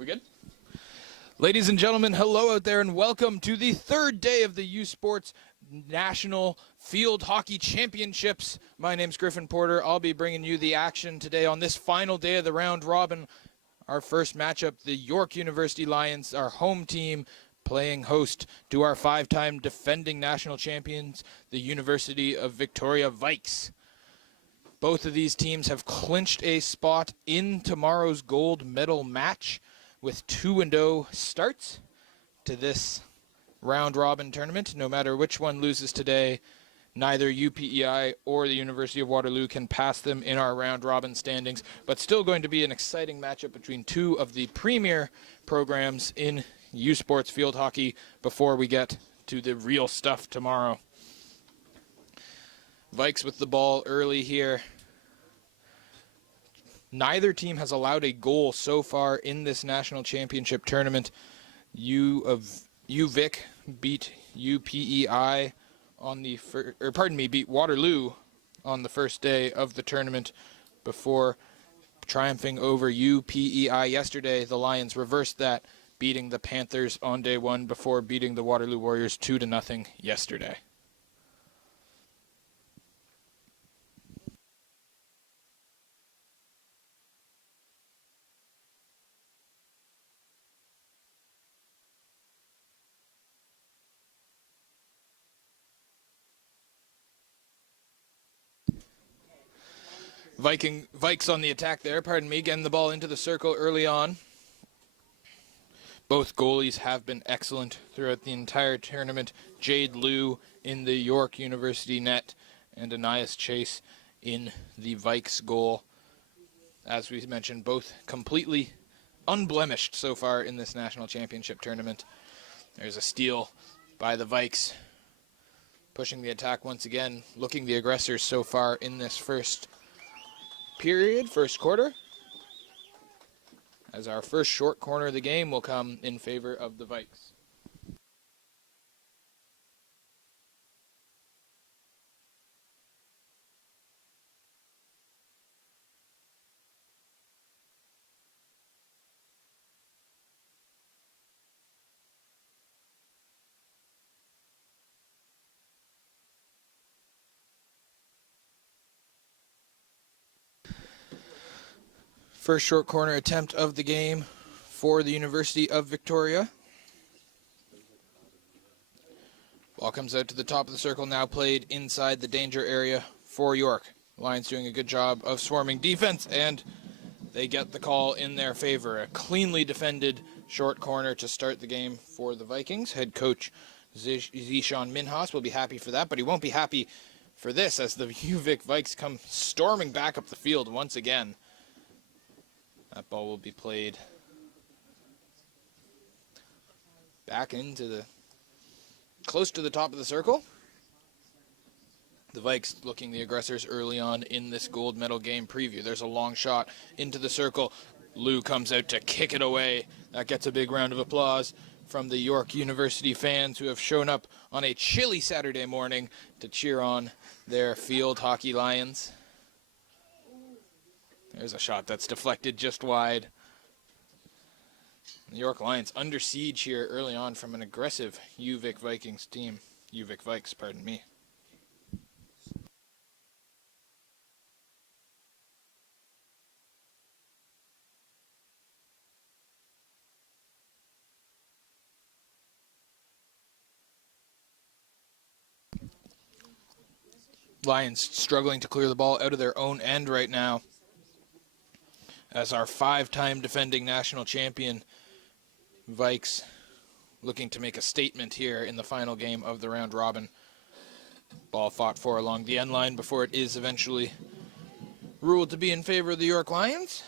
We good? Ladies and gentlemen, hello out there and welcome to the third day of the U Sports National Field Hockey Championships. My name's Griffin Porter. I'll be bringing you the action today on this final day of the round robin. Our first matchup, the York University Lions, our home team, playing host to our five-time defending national champions, the University of Victoria Vikes. Both of these teams have clinched a spot in tomorrow's gold medal match with 2-0 starts to this round-robin tournament. No matter which one loses today, neither UPEI or the University of Waterloo can pass them in our round-robin standings, but still going to be an exciting matchup between two of the premier programs in U Sports field hockey before we get to the real stuff tomorrow. Vikes with the ball early here. Neither team has allowed a goal so far in this national championship tournament. UVIC beat UPEI on the beat Waterloo on the first day of the tournament before triumphing over UPEI yesterday. The Lions reversed that, beating the Panthers on day one before beating the Waterloo Warriors 2-0 yesterday. Vikes on the attack there, getting the ball into the circle early on. Both goalies have been excellent throughout the entire tournament. Jade Liu in the York University net and Anias Chase in the Vikes goal. As we mentioned, both completely unblemished so far in this national championship tournament. There's a steal by the Vikes, pushing the attack once again, looking the aggressors so far in this first quarter, as our first short corner of the game will come in favor of the Vikes. First short corner attempt of the game for the University of Victoria. Ball comes out to the top of the circle, now played inside the danger area for York. Lions doing a good job of swarming defense, and they get the call in their favor. A cleanly defended short corner to start the game for the Vikings. Head coach Zishan Minhas will be happy for that, but he won't be happy for this as the UVic Vikes come storming back up the field once again. That ball will be played back into close to the top of the circle. The Vikes looking the aggressors early on in this gold medal game preview. There's a long shot into the circle. Liu comes out to kick it away. That gets a big round of applause from the York University fans who have shown up on a chilly Saturday morning to cheer on their field hockey Lions. There's a shot that's deflected just wide. The York Lions under siege here early on from an aggressive UVic Vikings team. UVic Vikes, pardon me. Lions struggling to clear the ball out of their own end right now, as our five-time defending national champion Vikes looking to make a statement here in the final game of the round robin. Ball fought for along the end line before it is eventually ruled to be in favor of the York Lions.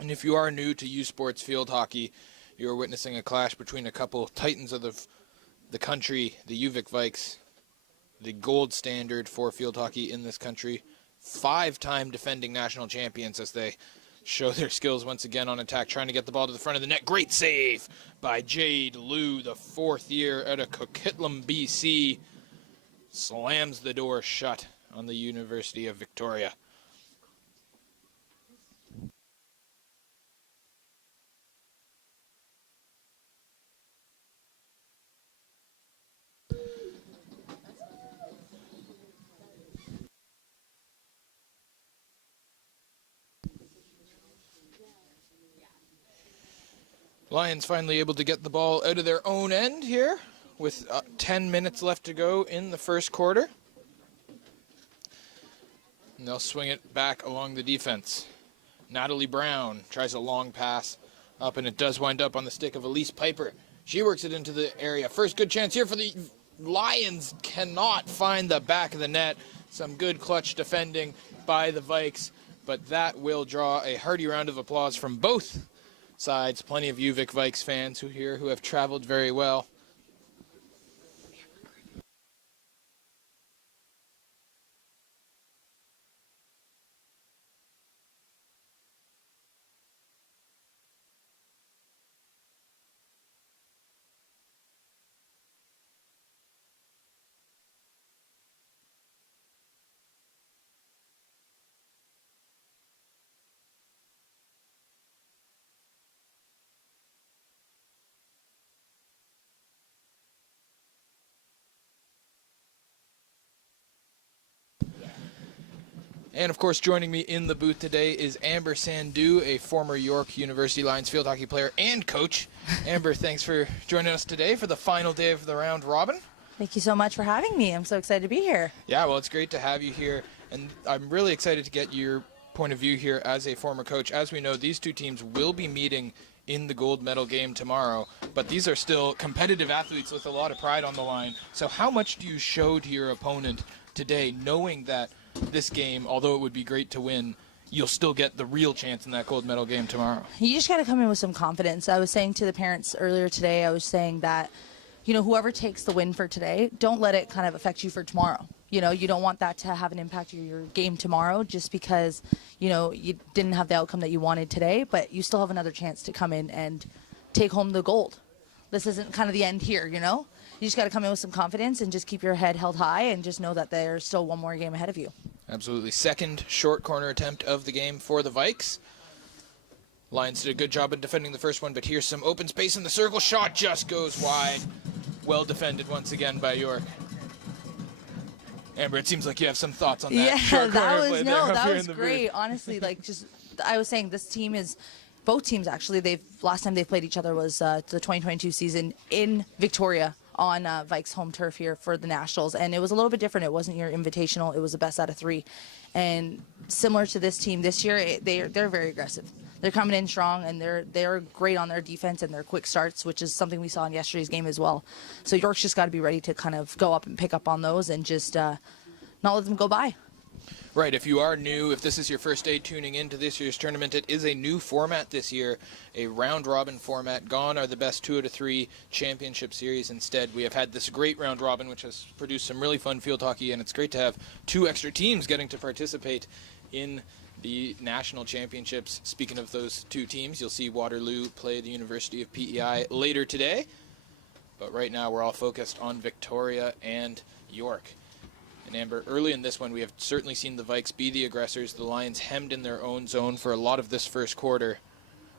And if you are new to U Sports field hockey, you are witnessing a clash between a couple titans of the country, the UVic Vikes, the gold standard for field hockey in this country. Five-time defending national champions as they show their skills once again on attack, trying to get the ball to the front of the net. Great save by Jade Liu, the fourth year out of Coquitlam, BC. Slams the door shut on the University of Victoria. Lions finally able to get the ball out of their own end here with 10 minutes left to go in the first quarter. And they'll swing it back along the defense. Natalie Brown tries a long pass up, and it does wind up on the stick of Elise Piper. She works it into the area. First good chance here for the Lions. Cannot find the back of the net. Some good clutch defending by the Vikes, but that will draw a hearty round of applause from both sides. Plenty of UVIC Vikes fans who have traveled very well. And, of course, joining me in the booth today is Amber Sandu, a former York University Lions field hockey player and coach. Amber, thanks for joining us today for the final day of the round robin. Thank you so much for having me. I'm so excited to be here. Yeah, well, it's great to have you here, and I'm really excited to get your point of view here as a former coach. As we know, these two teams will be meeting in the gold medal game tomorrow, but these are still competitive athletes with a lot of pride on the line. So how much do you show to your opponent today, knowing that this game, although it would be great to win, you'll still get the real chance in that gold medal game tomorrow? You just got to come in with some confidence. I was saying to the parents earlier today, I was saying that, whoever takes the win for today, don't let it kind of affect you for tomorrow. You don't want that to have an impact on your game tomorrow just because, you didn't have the outcome that you wanted today, but you still have another chance to come in and take home the gold. This isn't kind of the end here, You just got to come in with some confidence and just keep your head held high and just know that there's still one more game ahead of you. Absolutely. Second short corner attempt of the game for the Vikes. Lions did a good job in defending the first one, but here's some open space in the circle. Shot just goes wide. Well defended once again by York. Amber, it seems like you have some thoughts on that. Yeah, short corner play there that up here was in the great. booth. Honestly, I was saying this team is, both teams actually, last time they played each other was the 2022 season in Victoria on Vikes home turf here for the Nationals, and it was a little bit different. It wasn't your invitational, it was a best out of 3. And similar to this team this year, they're very aggressive. They're coming in strong, and they're great on their defense and their quick starts, which is something we saw in yesterday's game as well. So York's just got to be ready to kind of go up and pick up on those and just not let them go by. Right, if you are new, if this is your first day tuning into this year's tournament, it is a new format this year, a round-robin format. Gone are the best 2 out of 3 championship series. Instead, we have had this great round-robin, which has produced some really fun field hockey, and it's great to have 2 extra teams getting to participate in the national championships. Speaking of those 2 teams, you'll see Waterloo play the University of PEI later today, but right now we're all focused on Victoria and York. And Amber, early in this one, we have certainly seen the Vikes be the aggressors. The Lions hemmed in their own zone for a lot of this first quarter.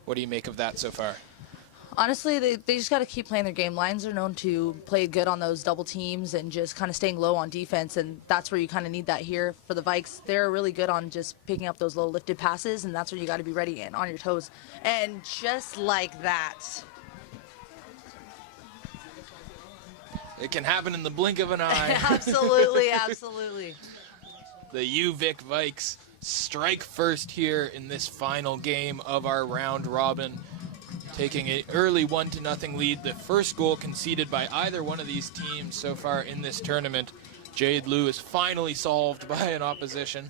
What do you make of that so far? Honestly, they just got to keep playing their game. Lions are known to play good on those double teams and just kind of staying low on defense, and that's where you kind of need that here for the Vikes. They're really good on just picking up those low lifted passes, and that's where you got to be ready and on your toes. And just like that. It can happen in the blink of an eye. Absolutely, absolutely. The UVIC Vikes strike first here in this final game of our round robin, taking an early 1-0 lead. The first goal conceded by either one of these teams so far in this tournament. Jade Liu is finally solved by an opposition.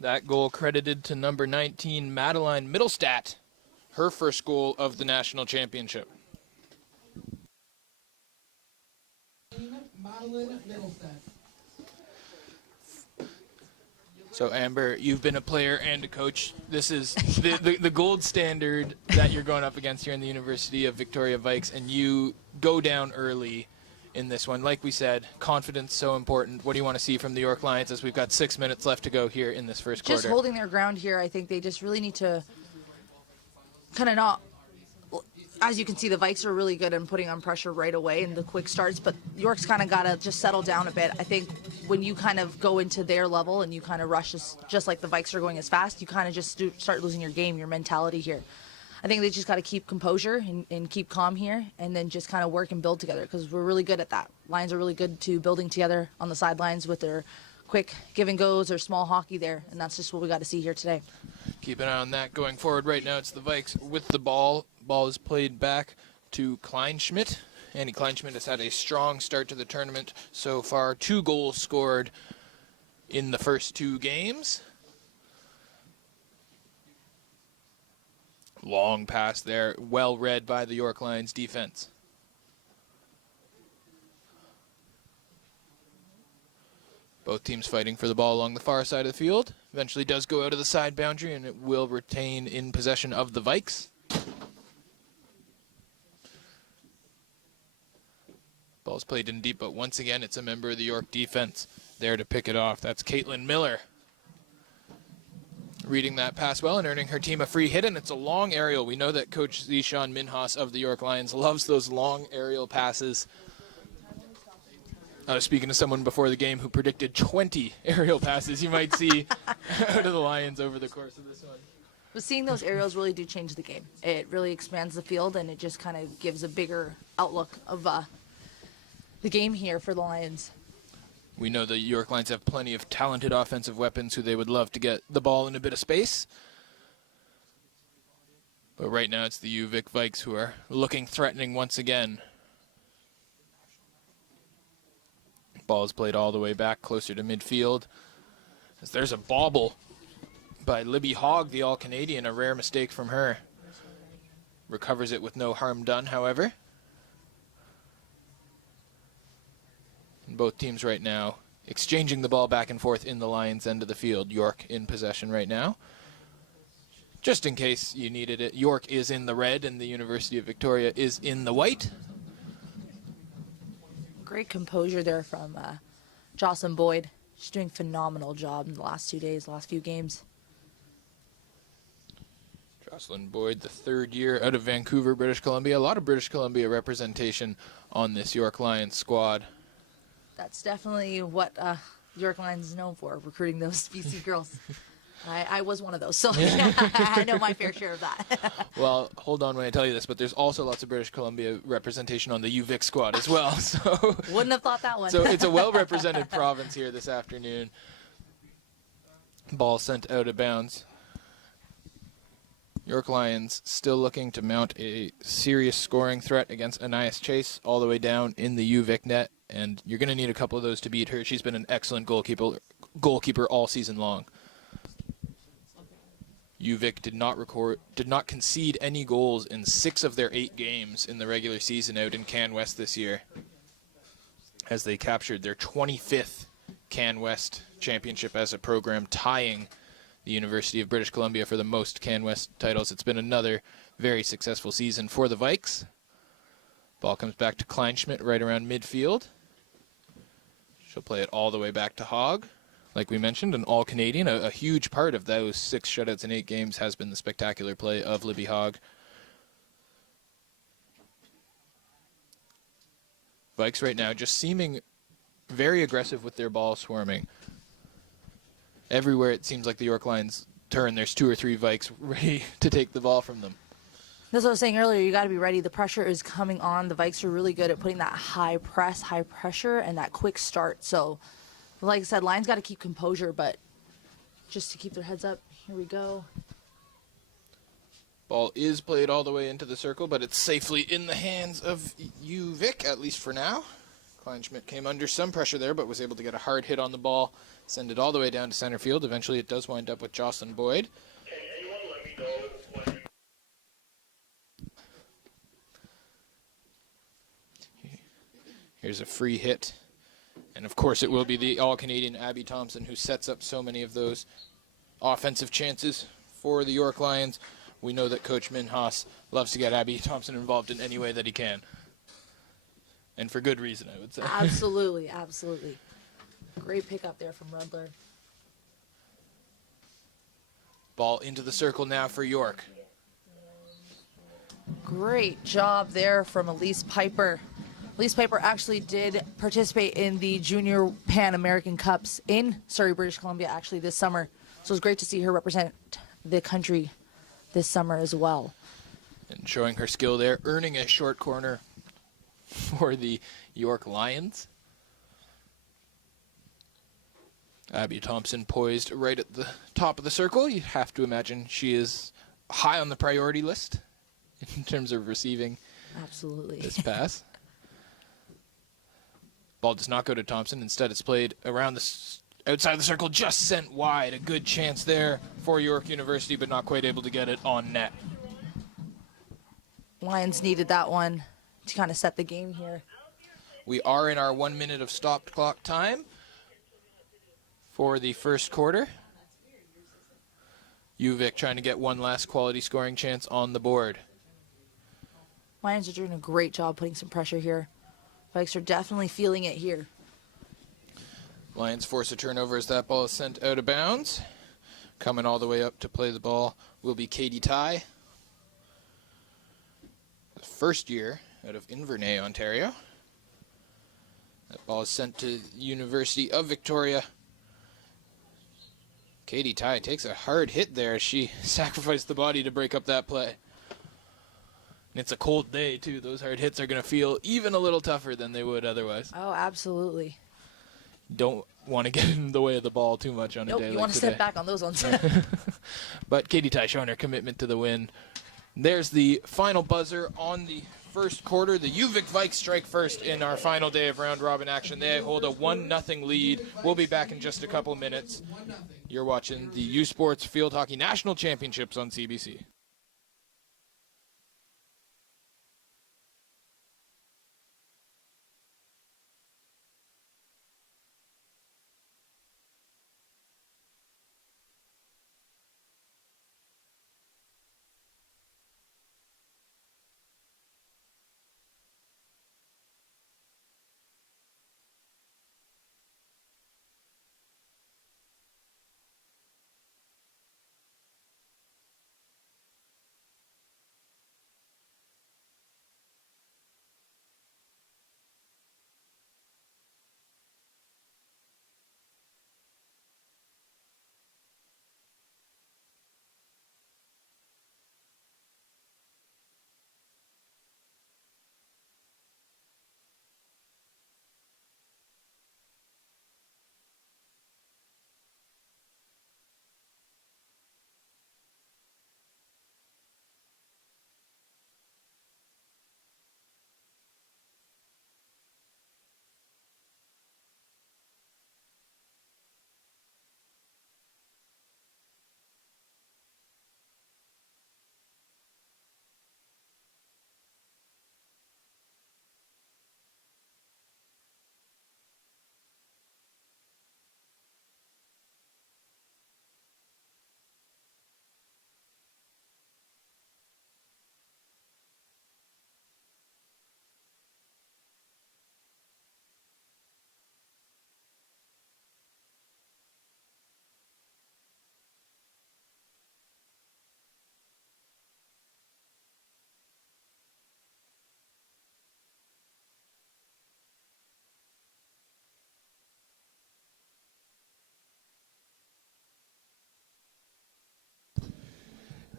That goal credited to number 19, Madeline Middlestat, her first goal of the national championship. So, Amber, you've been a player and a coach. This is the gold standard that you're going up against here in the University of Victoria Vikes, and you go down early in this one. Like we said, confidence so important. What do you want to see from the York Lions as we've got 6 minutes left to go here in this first quarter? Just holding their ground here. I think they just really need to kind of not. As you can see, the Vikes are really good in putting on pressure right away in the quick starts, but York's kind of got to just settle down a bit. I think when you kind of go into their level and you kind of rush just like the Vikes are going as fast, you kind of just start losing your game, your mentality here. I think they just got to keep composure and keep calm here, and then just kind of work and build together, because we're really good at that. Lions are really good to building together on the sidelines with their quick give and goes or small hockey there, and that's just what we got to see here today. Keep an eye on that going forward. Right now it's the Vikes with the ball. Ball is played back to Kleinschmidt. Andy Kleinschmidt has had a strong start to the tournament so far. 2 goals scored in the first 2 games. Long pass there, well read by the York Lions defense. Both teams fighting for the ball along the far side of the field. Eventually does go out of the side boundary, and it will retain in possession of the Vikes. Ball's played in deep, but once again it's a member of the York defense there to pick it off. That's Caitlin Miller. Reading that pass well and earning her team a free hit, and it's a long aerial. We know that Coach Zishan Minhas of the York Lions loves those long aerial passes. I was speaking to someone before the game who predicted 20 aerial passes you might see out of the Lions over the course of this one. But seeing those aerials really do change the game. It really expands the field, and it just kind of gives a bigger outlook of the game here for the Lions. We know the York Lions have plenty of talented offensive weapons who they would love to get the ball in a bit of space. But right now it's the UVIC Vikes who are looking threatening once again. Ball is played all the way back closer to midfield. As there's a bobble by Libby Hogg, the All-Canadian, a rare mistake from her. Recovers it with no harm done, however. Both teams right now exchanging the ball back and forth in the Lions' end of the field. York in possession right now. Just in case you needed it, York is in the red and the University of Victoria is in the white. Great composure there from Jocelyn Boyd. She's doing a phenomenal job in the last 2 days, last few games. Jocelyn Boyd, the 3rd year out of Vancouver, British Columbia. A lot of British Columbia representation on this York Lions squad. That's definitely what York Lions is known for, recruiting those BC girls. I was one of those, so I know my fair share of that. Well, hold on when I tell you this, but there's also lots of British Columbia representation on the UVIC squad as well. So wouldn't have thought that one. So it's a well-represented province here this afternoon. Ball sent out of bounds. York Lions still looking to mount a serious scoring threat against Anais Chase all the way down in the UVIC net, and you're going to need a couple of those to beat her. She's been an excellent goalkeeper all season long. UVic did not concede any goals in 6 of their 8 games in the regular season out in Can West this year, as they captured their 25th Can West championship as a program, tying the University of British Columbia for the most Can West titles. It's been another very successful season for the Vikes. Ball comes back to Kleinschmidt right around midfield. She'll play it all the way back to Hogg. Like we mentioned, an All-Canadian. A huge part of those 6 shutouts in 8 games has been the spectacular play of Libby Hogg. Vikes right now just seeming very aggressive with their ball swarming. Everywhere it seems like the York Lions turn, there's 2 or 3 Vikes ready to take the ball from them. That's what I was saying earlier. You got to be ready. The pressure is coming on. The Vikes are really good at putting that high press, high pressure, and that quick start. So, like I said, Lions got to keep composure, but just to keep their heads up. Here we go. Ball is played all the way into the circle, but it's safely in the hands of UVic, at least for now. Kleinschmidt came under some pressure there, but was able to get a hard hit on the ball, send it all the way down to center field. Eventually it does wind up with Jocelyn Boyd. Here's a free hit. And of course it will be the All-Canadian Abby Thompson who sets up so many of those offensive chances for the York Lions. We know that Coach Minhas loves to get Abby Thompson involved in any way that he can. And for good reason, I would say. Absolutely, absolutely. Great pickup there from Rudler. Ball into the circle now for York. Great job there from Elise Piper. Elise Piper actually did participate in the Junior Pan American Cups in Surrey, British Columbia, actually this summer. So it was great to see her represent the country this summer as well. And showing her skill there, earning a short corner for the York Lions. Abby Thompson poised right at the top of the circle. You have to imagine she is high on the priority list in terms of receiving Absolutely. this pass. Ball does not go to Thompson. Instead, it's played around the outside the circle, just sent wide. A good chance there for York University, but not quite able to get it on net. Lions needed that one to kind of set the game here. We are in our 1 minute of stopped clock time for the first quarter. UVIC trying to get one last quality scoring chance on the board. Lions are doing a great job putting some pressure here. Vikes are definitely feeling it here. Lions force a turnover as that ball is sent out of bounds. Coming all the way up to play the ball will be Katie Ty. The first year out of Inverness, Ontario. That ball is sent to University of Victoria. Katie Ty takes a hard hit there. She sacrificed the body to break up that play. And it's a cold day, too. Those hard hits are going to feel even a little tougher than they would otherwise. Oh, absolutely. Don't want to get in the way of the ball too much on a day like today. You want to step back on those ones. But Katie Ty showing her commitment to the win. There's the final buzzer on the first quarter. The UVIC Vikes strike first in our final day of round-robin action. They hold a 1-0 lead. We'll be back in just a couple minutes. You're watching the U Sports Field Hockey National Championships on CBC.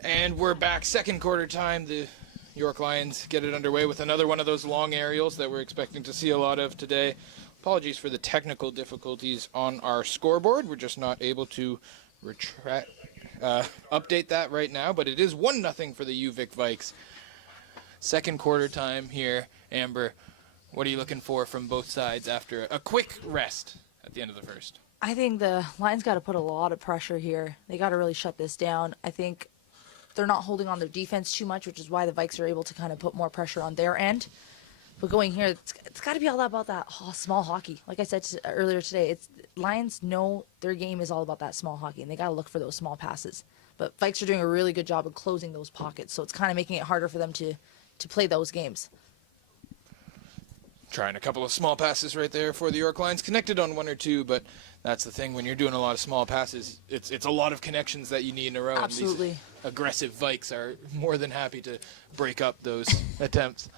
And we're back, second quarter time. The York Lions get it underway with another one of those long aerials that we're expecting to see a lot of today. Apologies for the technical difficulties on our scoreboard. We're just not able to update that right now, but it is 1-0 for the UVIC Vikes. Second quarter time here. Amber, what are you looking for from both sides after a quick rest at the end of the first? I think the Lions got to put a lot of pressure here. They got to really shut this down. I think they're not holding on their defense too much, which is why the Vikes are able to kind of put more pressure on their end. But going here, it's got to be all about that small hockey. Like I said earlier today, Lions know their game is all about that small hockey, and they got to look for those small passes. But Vikes are doing a really good job of closing those pockets, so it's kind of making it harder for them to play those games. Trying a couple of small passes right there for the York Lions. Connected on one or two, but that's the thing. When you're doing a lot of small passes, it's a lot of connections that you need in a row. Absolutely. And these aggressive Vikes are more than happy to break up those attempts.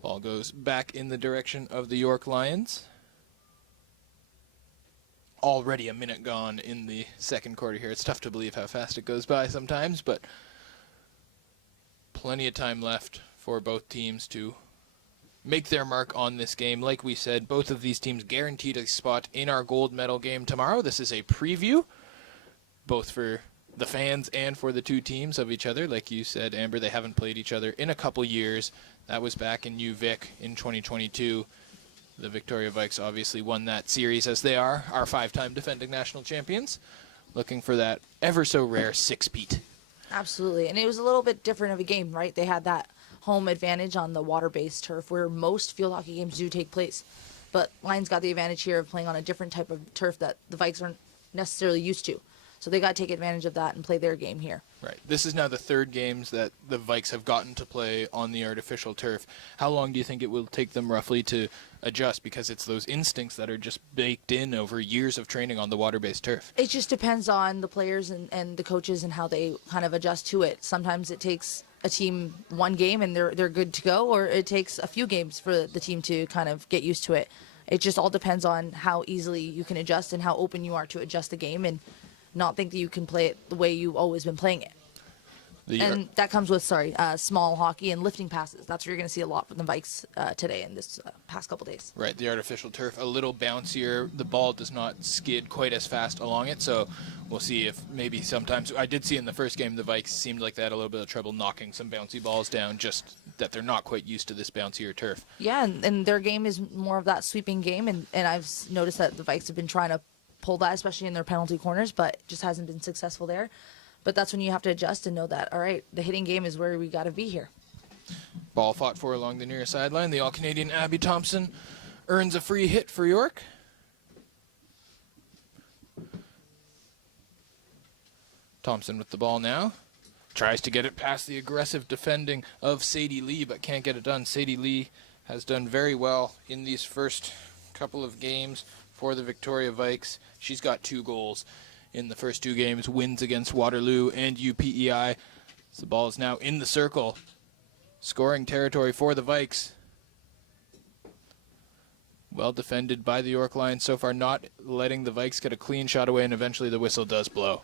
Ball goes back in the direction of the York Lions. Already a minute gone in the second quarter here. It's tough to believe how fast it goes by sometimes, but plenty of time left for both teams to make their mark on this game. Like we said, both of these teams guaranteed a spot in our gold medal game tomorrow. This is a preview, both for the fans and for the two teams of each other. Like you said, Amber, they haven't played each other in a couple years. That was back in UVIC in 2022. The Victoria Vikes obviously won that series, as they are our 5-time defending national champions, looking for that ever so rare six-peat. Absolutely, and it was a little bit different of a game, right? They had that home advantage on the water-based turf where most field hockey games do take place. But Lions got the advantage here of playing on a different type of turf that the Vikes aren't necessarily used to. So they got to take advantage of that and play their game here. Right. This is now the third games that the Vikes have gotten to play on the artificial turf. How long do you think it will take them roughly to adjust? Because it's those instincts that are just baked in over years of training on the water-based turf. It just depends on the players and the coaches and how they kind of adjust to it. Sometimes it takes a team one game and they're good to go, or it takes a few games for the team to kind of get used to it. It just all depends on how easily you can adjust and how open you are to adjust the game and not think that you can play it the way you've always been playing it. And that comes with, small hockey and lifting passes. That's what you're going to see a lot from the Vikes today in this past couple days. Right, the artificial turf, a little bouncier. The ball does not skid quite as fast along it, so we'll see if maybe sometimes. I did see in the first game the Vikes seemed like they had a little bit of trouble knocking some bouncy balls down, just that they're not quite used to this bouncier turf. Yeah, and their game is more of that sweeping game, and I've noticed that the Vikes have been trying to pull that, especially in their penalty corners, but it just hasn't been successful there. But that's when you have to adjust and know that, all right, the hitting game is where we got to be here. Ball fought for along the near sideline. The All-Canadian Abby Thompson earns a free hit for York. Thompson with the ball now. Tries to get it past the aggressive defending of Sadie Lee, but can't get it done. Sadie Lee has done very well in these first couple of games for the Victoria Vikes. She's got 2 goals in the first 2 games, wins against Waterloo and UPEI. So the ball is now in the circle. Scoring territory for the Vikes. Well defended by the York Lions so far, not letting the Vikes get a clean shot away, and eventually the whistle does blow.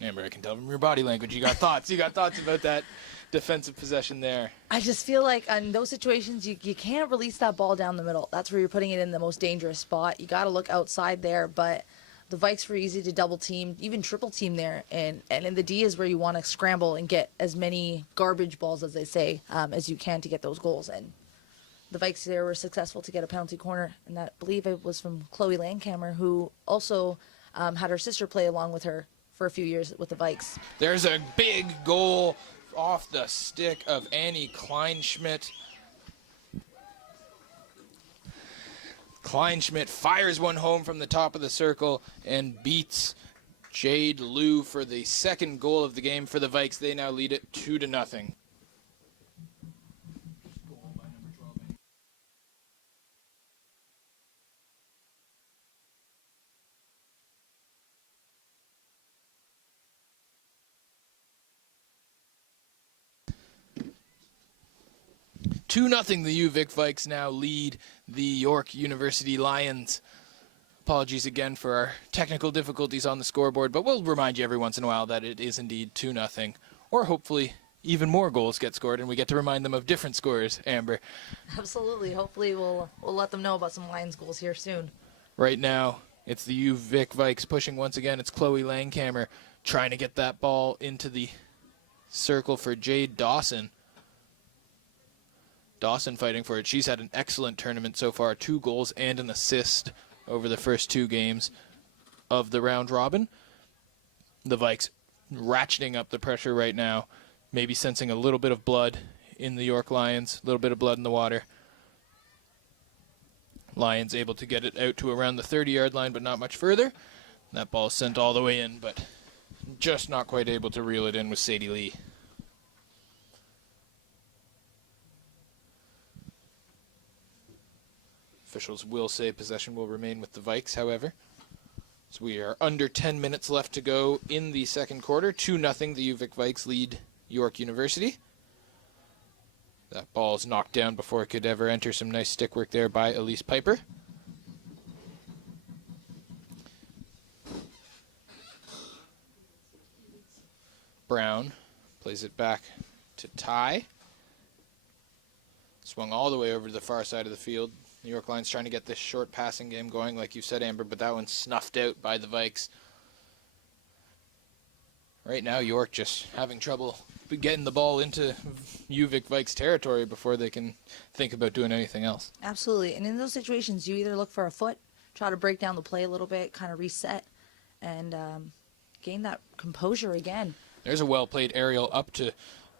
Amber, I can tell from your body language you got thoughts. You got thoughts about that defensive possession there. I just feel like in those situations, you can't release that ball down the middle. That's where you're putting it in the most dangerous spot. You got to look outside there, but the Vikes were easy to double team, even triple team there. And in the D is where you want to scramble and get as many garbage balls, as they say, as you can to get those goals. And the Vikes there were successful to get a penalty corner, and that, I believe it was from Chloe Landcamer, who also had her sister play along with her for a few years with the Vikes. There's a big goal off the stick of Annie Kleinschmidt. Kleinschmidt fires one home from the top of the circle and beats Jade Liu for the second goal of the game for the Vikes. They now lead it 2-0. 2-0, the UVIC Vikes now lead the York University Lions. Apologies again for our technical difficulties on the scoreboard, but we'll remind you every once in a while that it is indeed 2-0, or hopefully even more goals get scored and we get to remind them of different scores, Amber. Absolutely. Hopefully we'll let them know about some Lions goals here soon. Right now, it's the UVIC Vikes pushing once again. It's Chloe Langhammer trying to get that ball into the circle for Jade Dawson. Dawson fighting for it. She's had an excellent tournament so far. 2 goals and an assist over the first 2 games of the round robin. The Vikes ratcheting up the pressure right now. Maybe sensing a little bit of blood in the York Lions. A little bit of blood in the water. Lions able to get it out to around the 30-yard line, but not much further. That ball is sent all the way in, but just not quite able to reel it in with Sadie Lee. Officials will say possession will remain with the Vikes, however. So we are under 10 minutes left to go in the second quarter. 2-0, the UVIC Vikes lead York University. That ball is knocked down before it could ever enter. Some nice stick work there by Elise Piper. Brown plays it back to Ty. Swung all the way over to the far side of the field. New York Lions trying to get this short passing game going, like you said, Amber, but that one's snuffed out by the Vikes. Right now, York just having trouble getting the ball into UVIC Vikes territory before they can think about doing anything else. Absolutely. And in those situations, you either look for a foot, try to break down the play a little bit, kind of reset, and gain that composure again. There's a well-played aerial up to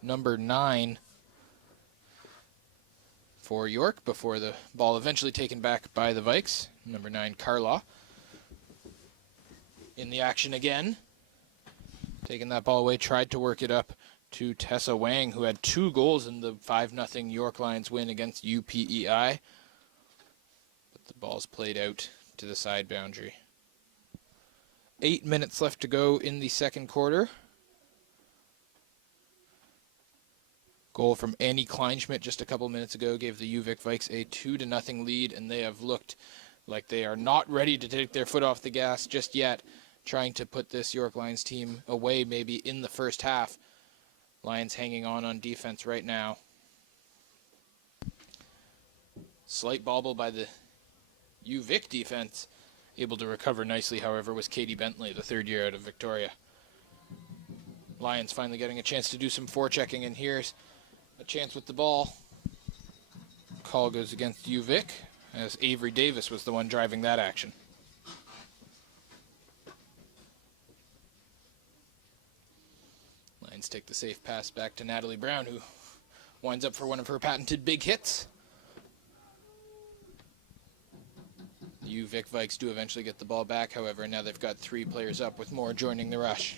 number 9 for York before the ball eventually taken back by the Vikes. Number 9, Carlaw. In the action again. Taking that ball away, tried to work it up to Tessa Wang, who had 2 goals in the 5-0 York Lions win against UPEI. But the ball's played out to the side boundary. 8 minutes left to go in the second quarter. Goal from Annie Kleinschmidt just a couple minutes ago gave the UVIC Vikes a 2-0 lead, and they have looked like they are not ready to take their foot off the gas just yet, trying to put this York Lions team away maybe in the first half. Lions hanging on defense right now. Slight bobble by the UVIC defense. Able to recover nicely, however, was Katie Bentley, the third year out of Victoria. Lions finally getting a chance to do some forechecking, and here's a chance with the ball. Call goes against UVIC, as Avery Davis was the one driving that action. Lions take the safe pass back to Natalie Brown, who winds up for one of her patented big hits. The UVIC Vikes do eventually get the ball back, however, and now they've got 3 players up with more joining the rush.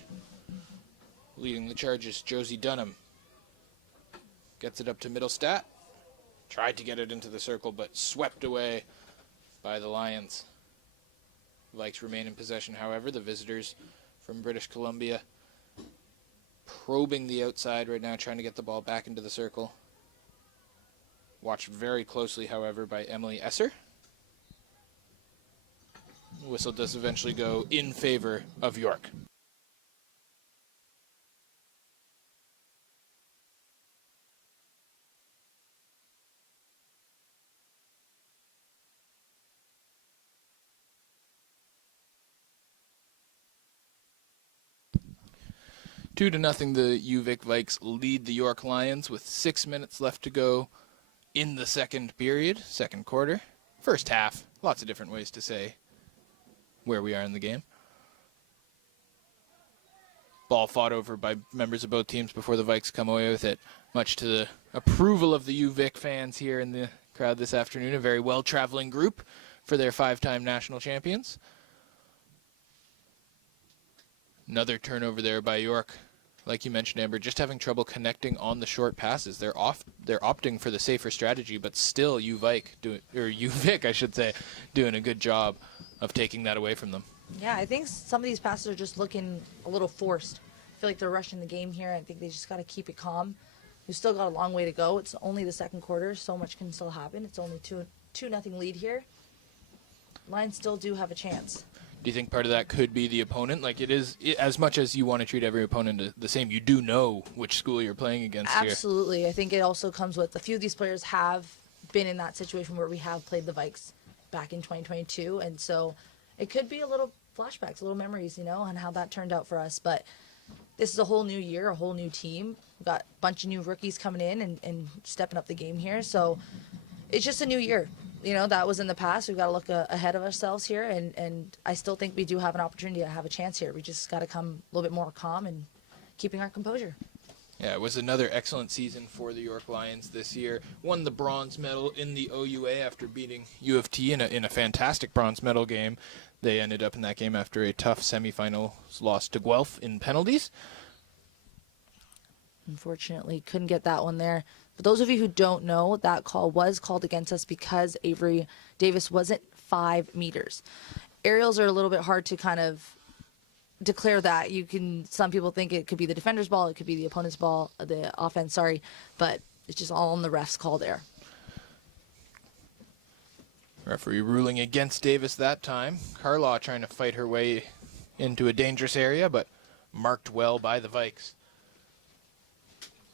Leading the charges, Josie Dunham. Gets it up to Middlestat. Tried to get it into the circle, but swept away by the Lions. Vikes remain in possession, however. The visitors from British Columbia probing the outside right now, trying to get the ball back into the circle. Watched very closely, however, by Emily Esser. The whistle does eventually go in favor of York. 2-0, the UVIC Vikes lead the York Lions with 6 minutes left to go in the second period, second quarter. First half, lots of different ways to say where we are in the game. Ball fought over by members of both teams before the Vikes come away with it, much to the approval of the UVIC fans here in the crowd this afternoon. A very well-traveling group for their 5-time national champions. Another turnover there by York. Like you mentioned, Amber, just having trouble connecting on the short passes. They're opting for the safer strategy, but still UVIC, I should say, doing a good job of taking that away from them. Yeah, I think some of these passes are just looking a little forced. I feel like they're rushing the game here. I think they just got to keep it calm. We've still got a long way to go. It's only the second quarter. So much can still happen. It's only 2-0 lead here. Lions still do have a chance. Do you think part of that could be the opponent? Like, as much as you want to treat every opponent the same, you do know which school you're playing against here. Absolutely. I think it also comes with a few of these players have been in that situation where we have played the Vikes back in 2022. And so it could be a little flashbacks, a little memories, on how that turned out for us. But this is a whole new year, a whole new team. We've got a bunch of new rookies coming in and stepping up the game here. So it's just a new year. That was in the past. We've got to look ahead of ourselves here, and I still think we do have an opportunity to have a chance here. We just got to come a little bit more calm and keeping our composure. Yeah, it was another excellent season for the York Lions this year. Won the bronze medal in the OUA after beating U of T in a fantastic bronze medal game. They ended up in that game after a tough semifinals loss to Guelph in penalties. Unfortunately, couldn't get that one there. For those of you who don't know, that call was called against us because Avery Davis wasn't 5 meters. Aerials are a little bit hard to kind of declare that. Some people think it could be the defender's ball, it could be the opponent's ball, the offense, but it's just all on the ref's call there. Referee ruling against Davis that time. Carlaw trying to fight her way into a dangerous area, but marked well by the Vikes.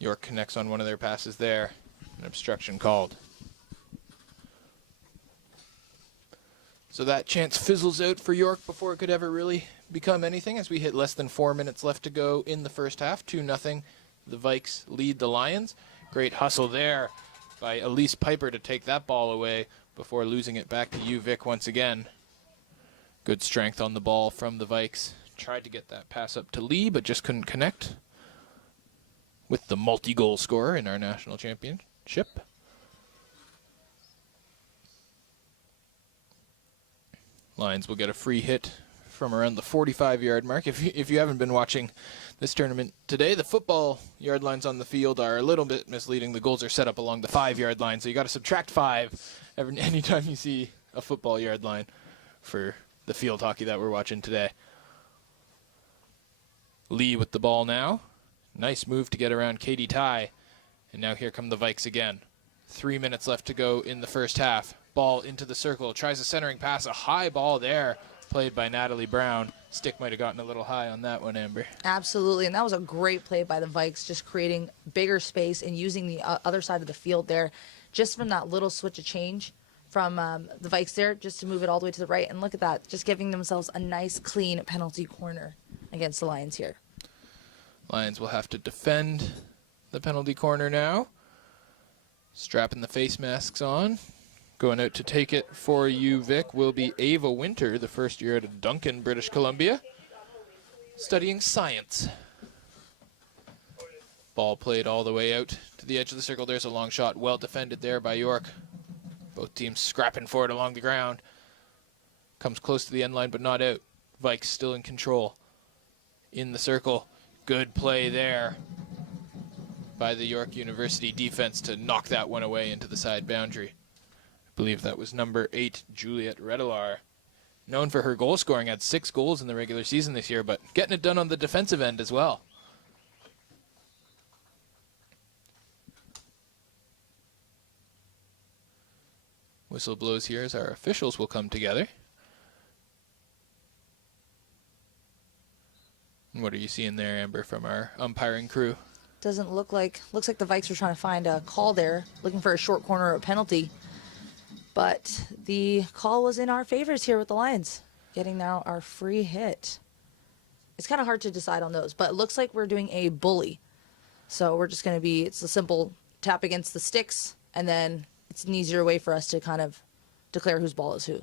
York connects on one of their passes there. An obstruction called. So that chance fizzles out for York before it could ever really become anything, as we hit less than 4 minutes left to go in the first half. 2-0. The Vikes lead the Lions. Great hustle there by Elise Piper to take that ball away before losing it back to UVic once again. Good strength on the ball from the Vikes. Tried to get that pass up to Lee, but just couldn't connect with the multi-goal scorer in our national championship. Lions will get a free hit from around the 45-yard mark. If you haven't been watching this tournament today, the football yard lines on the field are a little bit misleading. The goals are set up along the 5-yard line, so you got to subtract 5 anytime you see a football yard line for the field hockey that we're watching today. Lee with the ball now. Nice move to get around Katie Ty. And now here come the Vikes again. 3 minutes left to go in the first half. Ball into the circle. Tries a centering pass. A high ball there. Played by Natalie Brown. Stick might have gotten a little high on that one, Amber. Absolutely, and that was a great play by the Vikes, just creating bigger space and using the other side of the field there, just from that little switch of change from the Vikes there, just to move it all the way to the right. And look at that, just giving themselves a nice, clean penalty corner against the Lions here. Lions will have to defend the penalty corner now. Strapping the face masks on. Going out to take it for UVic will be Ava Winter, the first year out of Duncan, British Columbia, studying science. Ball played all the way out to the edge of the circle. There's a long shot, well defended there by York. Both teams scrapping for it along the ground. Comes close to the end line, but not out. Vikes still in control. In the circle. Good play there by the York University defense to knock that one away into the side boundary. I believe that was number 8, Juliet Redelar. Known for her goal scoring, had 6 goals in the regular season this year, but getting it done on the defensive end as well. Whistle blows here as our officials will come together. And what are you seeing there, Amber, from our umpiring crew? Doesn't look like, looks like the Vikes were trying to find a call there, looking for a short corner or a penalty. But the call was in our favors here with the Lions, getting now our free hit. It's kind of hard to decide on those, but it looks like we're doing a bully. So we're just going to be, it's a simple tap against the sticks, and then it's an easier way for us to kind of declare whose ball is who.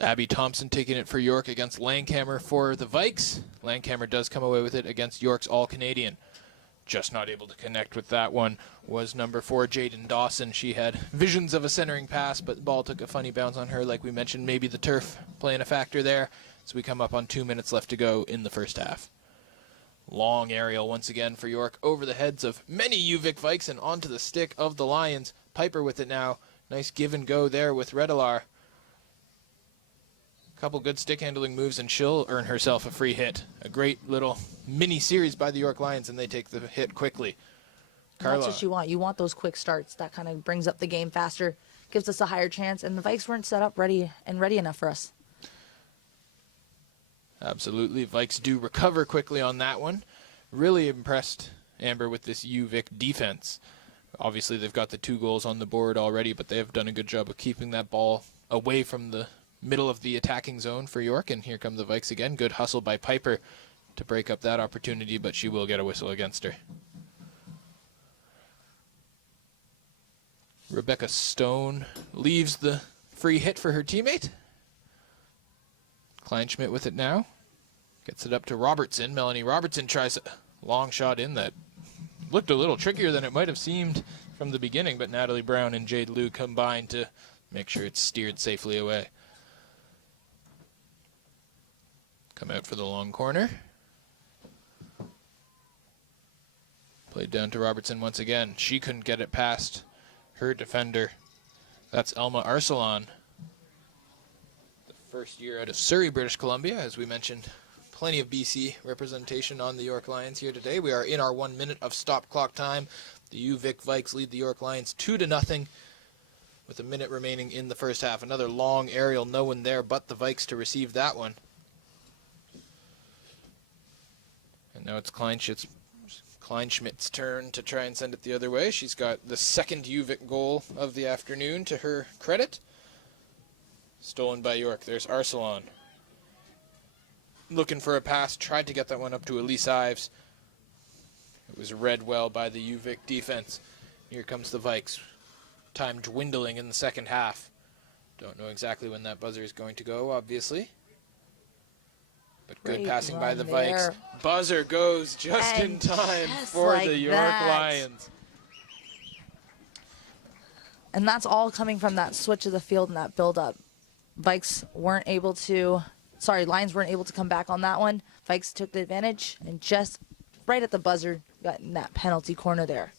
Abby Thompson taking it for York against Langhammer for the Vikes. Langhammer does come away with it against York's All-Canadian. Just not able to connect with that one was number 4, Jaden Dawson. She had visions of a centering pass, but the ball took a funny bounce on her. Like we mentioned, maybe the turf playing a factor there. So we come up on 2 minutes left to go in the first half. Long aerial once again for York over the heads of many UVic Vikes and onto the stick of the Lions. Piper with it now. Nice give and go there with Redelar. Couple good stick handling moves and she'll earn herself a free hit. A great little mini series by the York Lions, and they take the hit quickly. Carla. That's what you want. You want those quick starts. That kind of brings up the game faster, gives us a higher chance, and the Vikes weren't set up ready enough for us. Absolutely. Vikes do recover quickly on that one. Really impressed, Amber, with this UVic defense. Obviously, they've got the 2 goals on the board already, but they have done a good job of keeping that ball away from the middle of the attacking zone for York, and here come the Vikes again. Good hustle by Piper to break up that opportunity, but she will get a whistle against her. Rebecca Stone leaves the free hit for her teammate. Kleinschmidt with it now. Gets it up to Robertson. Melanie Robertson tries a long shot in that looked a little trickier than it might have seemed from the beginning, but Natalie Brown and Jade Liu combined to make sure it's steered safely away. Come out for the long corner. Played down to Robertson once again. She couldn't get it past her defender. That's Elma Arsalan. The first year out of Surrey, British Columbia. As we mentioned, plenty of BC representation on the York Lions here today. We are in our 1 minute of stop clock time. The UVic Vikes lead the York Lions 2-0 with a minute remaining in the first half. Another long aerial, no one there but the Vikes to receive that one. And now it's Kleinschmidt's Kleinschmidt's turn to try and send it the other way. She's got the second UVIC goal of the afternoon to her credit. Stolen by York. There's Arsalan. Looking for a pass. Tried to get that one up to Elise Ives. It was read well by the UVIC defense. Here comes the Vikes. Time dwindling in the second half. Don't know exactly when that buzzer is going to go, obviously. But good Great passing by the there. Vikes. Buzzer goes just in And time just for like the York that. Lions. And that's all coming from that switch of the field and that build-up. Lions weren't able to come back on that one. Vikes took the advantage and just right at the buzzer got in that penalty corner there.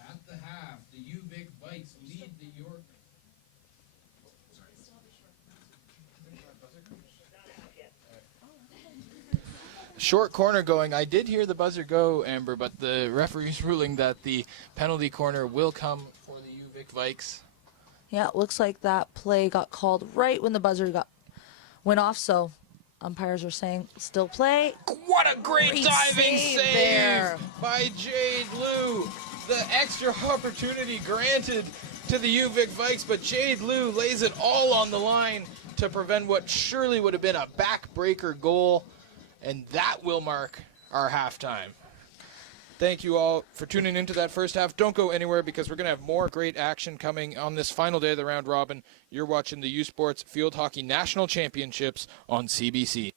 At the half, the UVIC Vikes lead the York. Short corner going. I did hear the buzzer go, Amber, but the referee's ruling that the penalty corner will come for the UVIC Vikes. Yeah, it looks like that play got called right when the buzzer went off, so umpires are saying still play. What a great diving save save there by Jade Liu. The extra opportunity granted to the UVIC Vikes, but Jade Liu lays it all on the line to prevent what surely would have been a backbreaker goal, and that will mark our halftime. Thank you all for tuning into that first half. Don't go anywhere because we're going to have more great action coming on this final day of the round robin. You're watching the U Sports Field Hockey National Championships on CBC.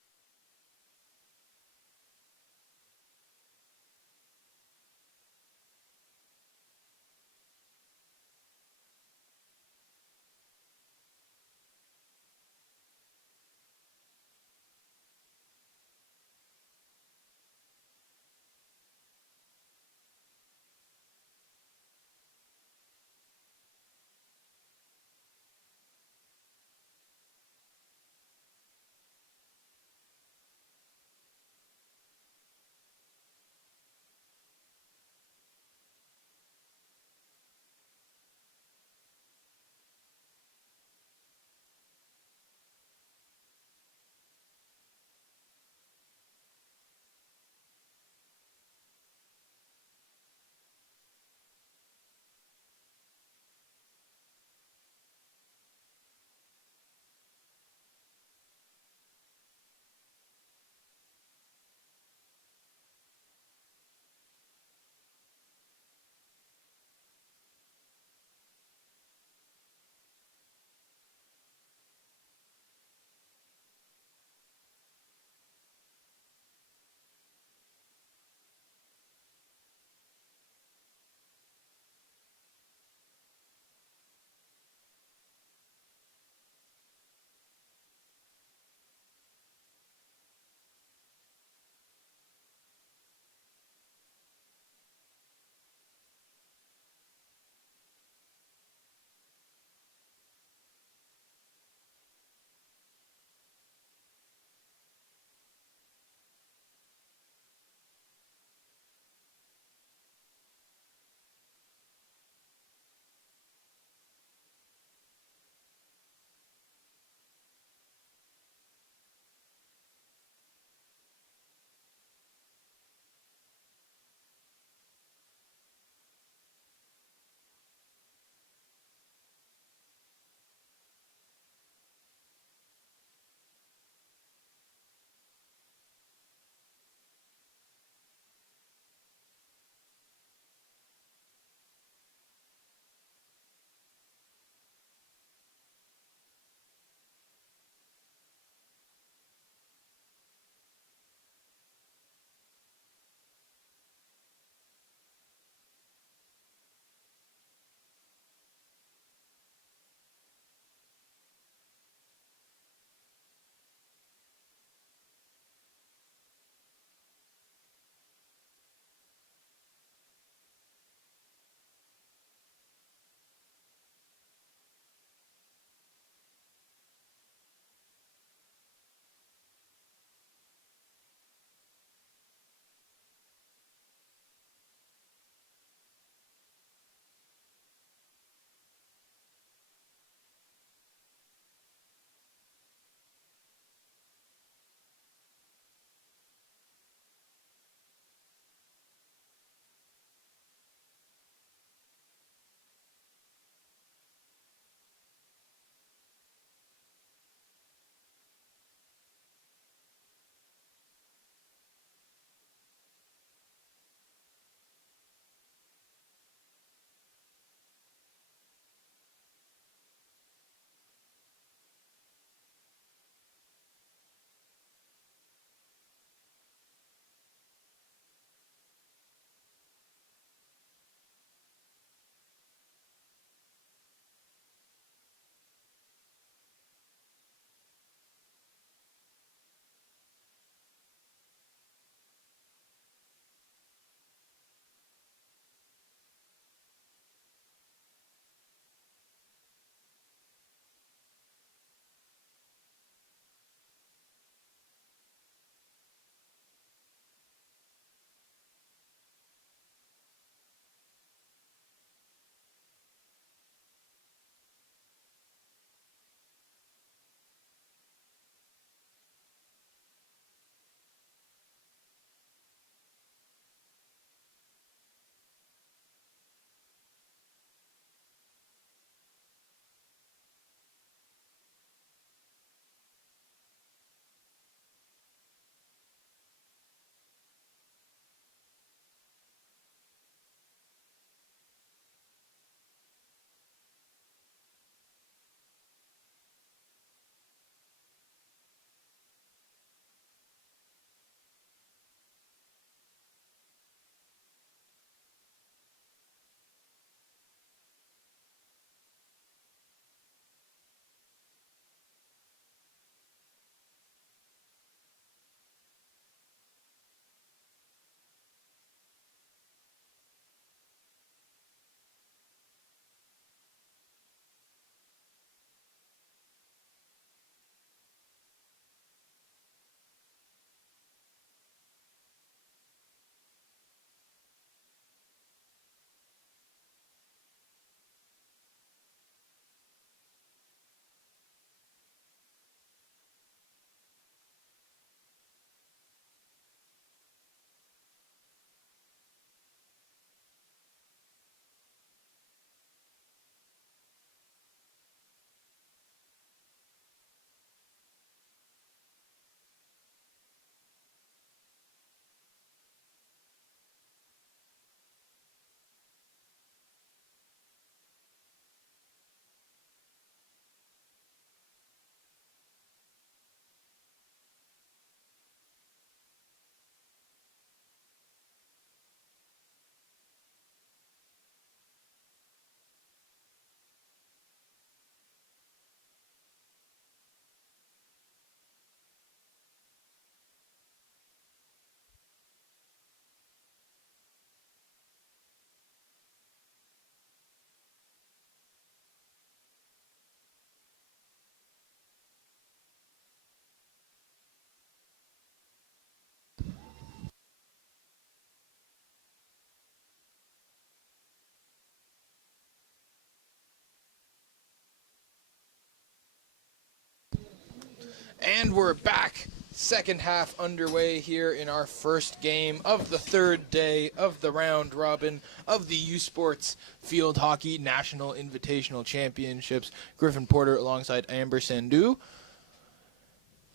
And we're back. Second half underway here in our first game of the third day of the round robin of the U Sports Field Hockey National Invitational Championships. Griffin Porter alongside Amber Sandhu.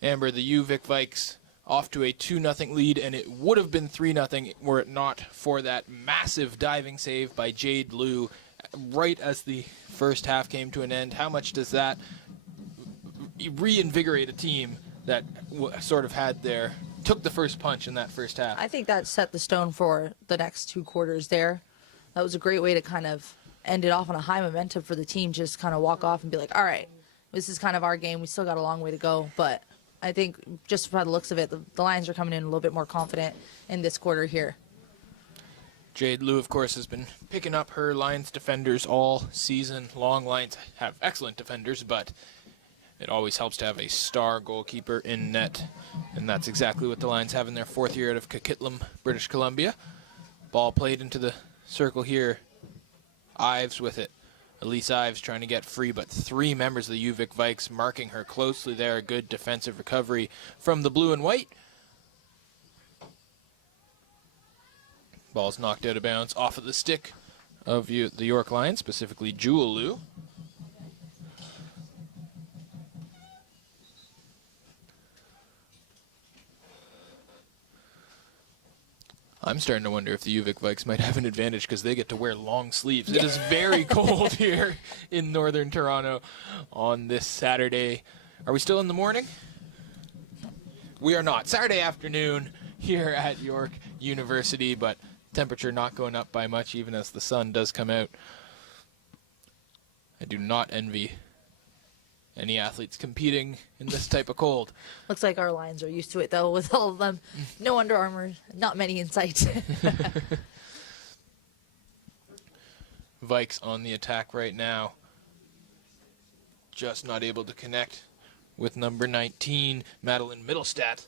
Amber, the UVIC Vikes off to a 2-0 lead, and it would have been 3-0 were it not for that massive diving save by Jade Liu right as the first half came to an end. How much does that reinvigorate a team that sort of took the first punch in that first half? I think that set the stone for the next 2 quarters there. That was a great way to kind of end it off on a high momentum for the team, just kind of walk off and be like, all right, this is kind of our game. We still got a long way to go, but I think just by the looks of it, the Lions are coming in a little bit more confident in this quarter here. Jade Liu, of course, has been picking up her Lions defenders all season long. Lions have excellent defenders, but it always helps to have a star goalkeeper in net, and that's exactly what the Lions have in their 4th year out of Coquitlam, British Columbia. Ball played into the circle here. Ives with it. Elise Ives trying to get free, but 3 members of the UVIC Vikes marking her closely there. Good defensive recovery from the blue and white. Ball's knocked out of bounds off of the stick of the York Lions, specifically Jewel Liu. I'm starting to wonder if the UVIC Vikes might have an advantage because they get to wear long sleeves. It is very cold here in northern Toronto on this Saturday. Are we still in the morning? We are not. Saturday afternoon here at York University, but temperature not going up by much even as the sun does come out. I do not envy any athletes competing in this type of cold. Looks like our Lions are used to it, though, with all of them. No Under Armour, not many in sight. Vikes on the attack right now. Just not able to connect with number 19, Madeline Middlestat.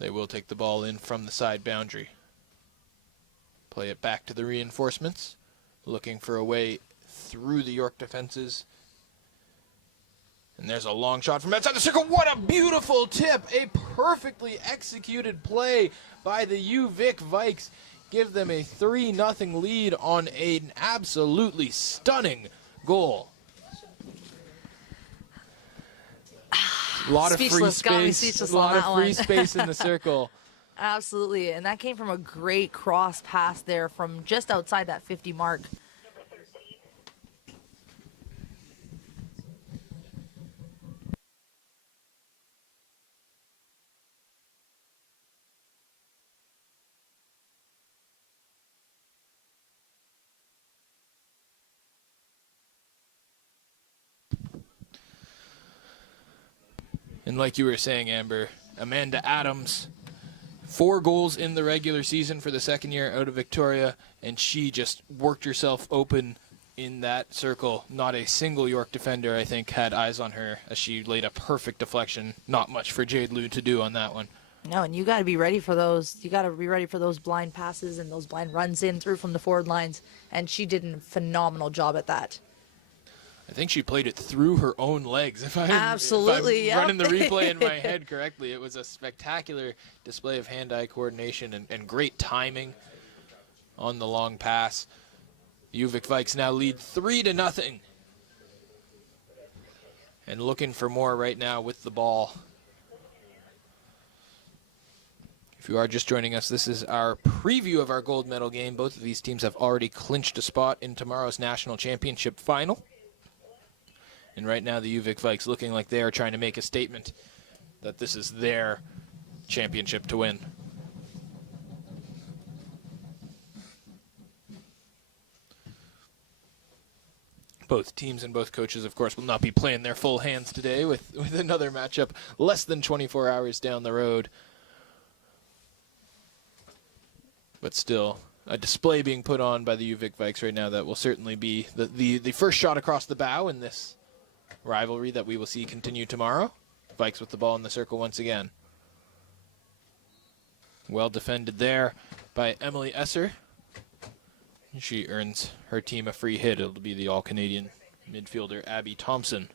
They will take the ball in from the side boundary. Play it back to the reinforcements. Looking for a way through the York defenses. And there's a long shot from outside the circle. What a beautiful tip. A perfectly executed play by the UVIC Vikes. Give them a 3-0 lead on an absolutely stunning goal. A lot of free space. A lot of free space in the circle. Absolutely. And that came from a great cross pass there from just outside that 50 mark. And like you were saying, Amber, Amanda Adams, 4 goals in the regular season for the 2nd year out of Victoria, and she just worked herself open in that circle. Not a single York defender, I think, had eyes on her as she laid a perfect deflection. Not much for Jade Liu to do on that one. No, and you got to be ready for those. You got to be ready for those blind passes and those blind runs in through from the forward lines, and she did a phenomenal job at that. I think she played it through her own legs. If I'm running the replay in my head correctly, it was a spectacular display of hand-eye coordination and great timing on the long pass. UVIC Vikes now lead 3-0. And looking for more right now with the ball. If you are just joining us, this is our preview of our gold medal game. Both of these teams have already clinched a spot in tomorrow's national championship final. And right now the UVIC Vikes looking like they are trying to make a statement that this is their championship to win. Both teams and both coaches, of course, will not be playing their full hands today with another matchup less than 24 hours down the road. But still, a display being put on by the UVIC Vikes right now that will certainly be the first shot across the bow in this rivalry that we will see continue tomorrow. Vikes with the ball in the circle once again. Well defended there by Emily Esser. She earns her team a free hit. It'll be the All-Canadian midfielder Abby Thompson.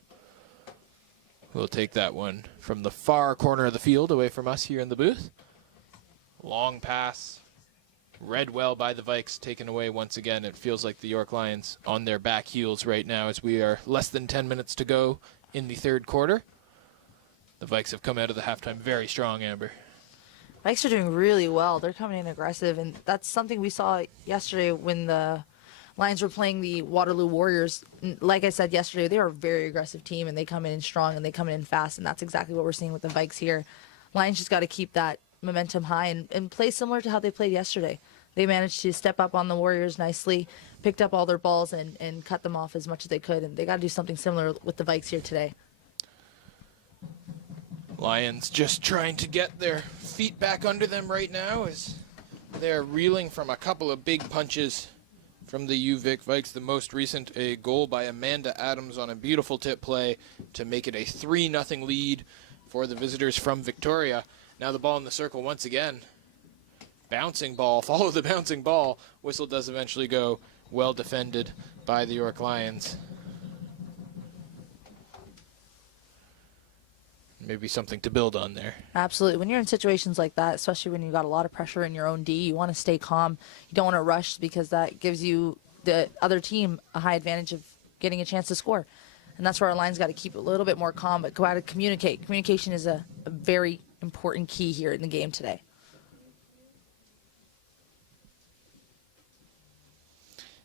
We'll take that one from the far corner of the field away from us here in the booth. Long pass. Read well by the Vikes, taken away once again. It feels like the York Lions on their back heels right now as we are less than 10 minutes to go in the third quarter. The Vikes have come out of the halftime very strong, Amber. Vikes are doing really well. They're coming in aggressive, and that's something we saw yesterday when the Lions were playing the Waterloo Warriors. Like I said yesterday, they are a very aggressive team, and they come in strong, and they come in fast, and that's exactly what we're seeing with the Vikes here. Lions just got to keep that momentum high and play similar to how they played yesterday. They managed to step up on the Warriors nicely, picked up all their balls, and cut them off as much as they could, and they got to do something similar with the Vikes here today. Lions just trying to get their feet back under them right now as they're reeling from a couple of big punches from the UVIC Vikes. The most recent, a goal by Amanda Adams on a beautiful tip play to make it a 3-0 lead for the visitors from Victoria. Now the ball in the circle once again. Bouncing ball, follow the bouncing ball. Whistle does eventually go. Well defended by the York Lions. Maybe something to build on there. Absolutely. When you're in situations like that, especially when you've got a lot of pressure in your own D, you want to stay calm. You don't want to rush because that gives you, the other team, a high advantage of getting a chance to score. And that's where our Lions got to keep a little bit more calm, but go out and communicate. Communication is a very important key here in the game today.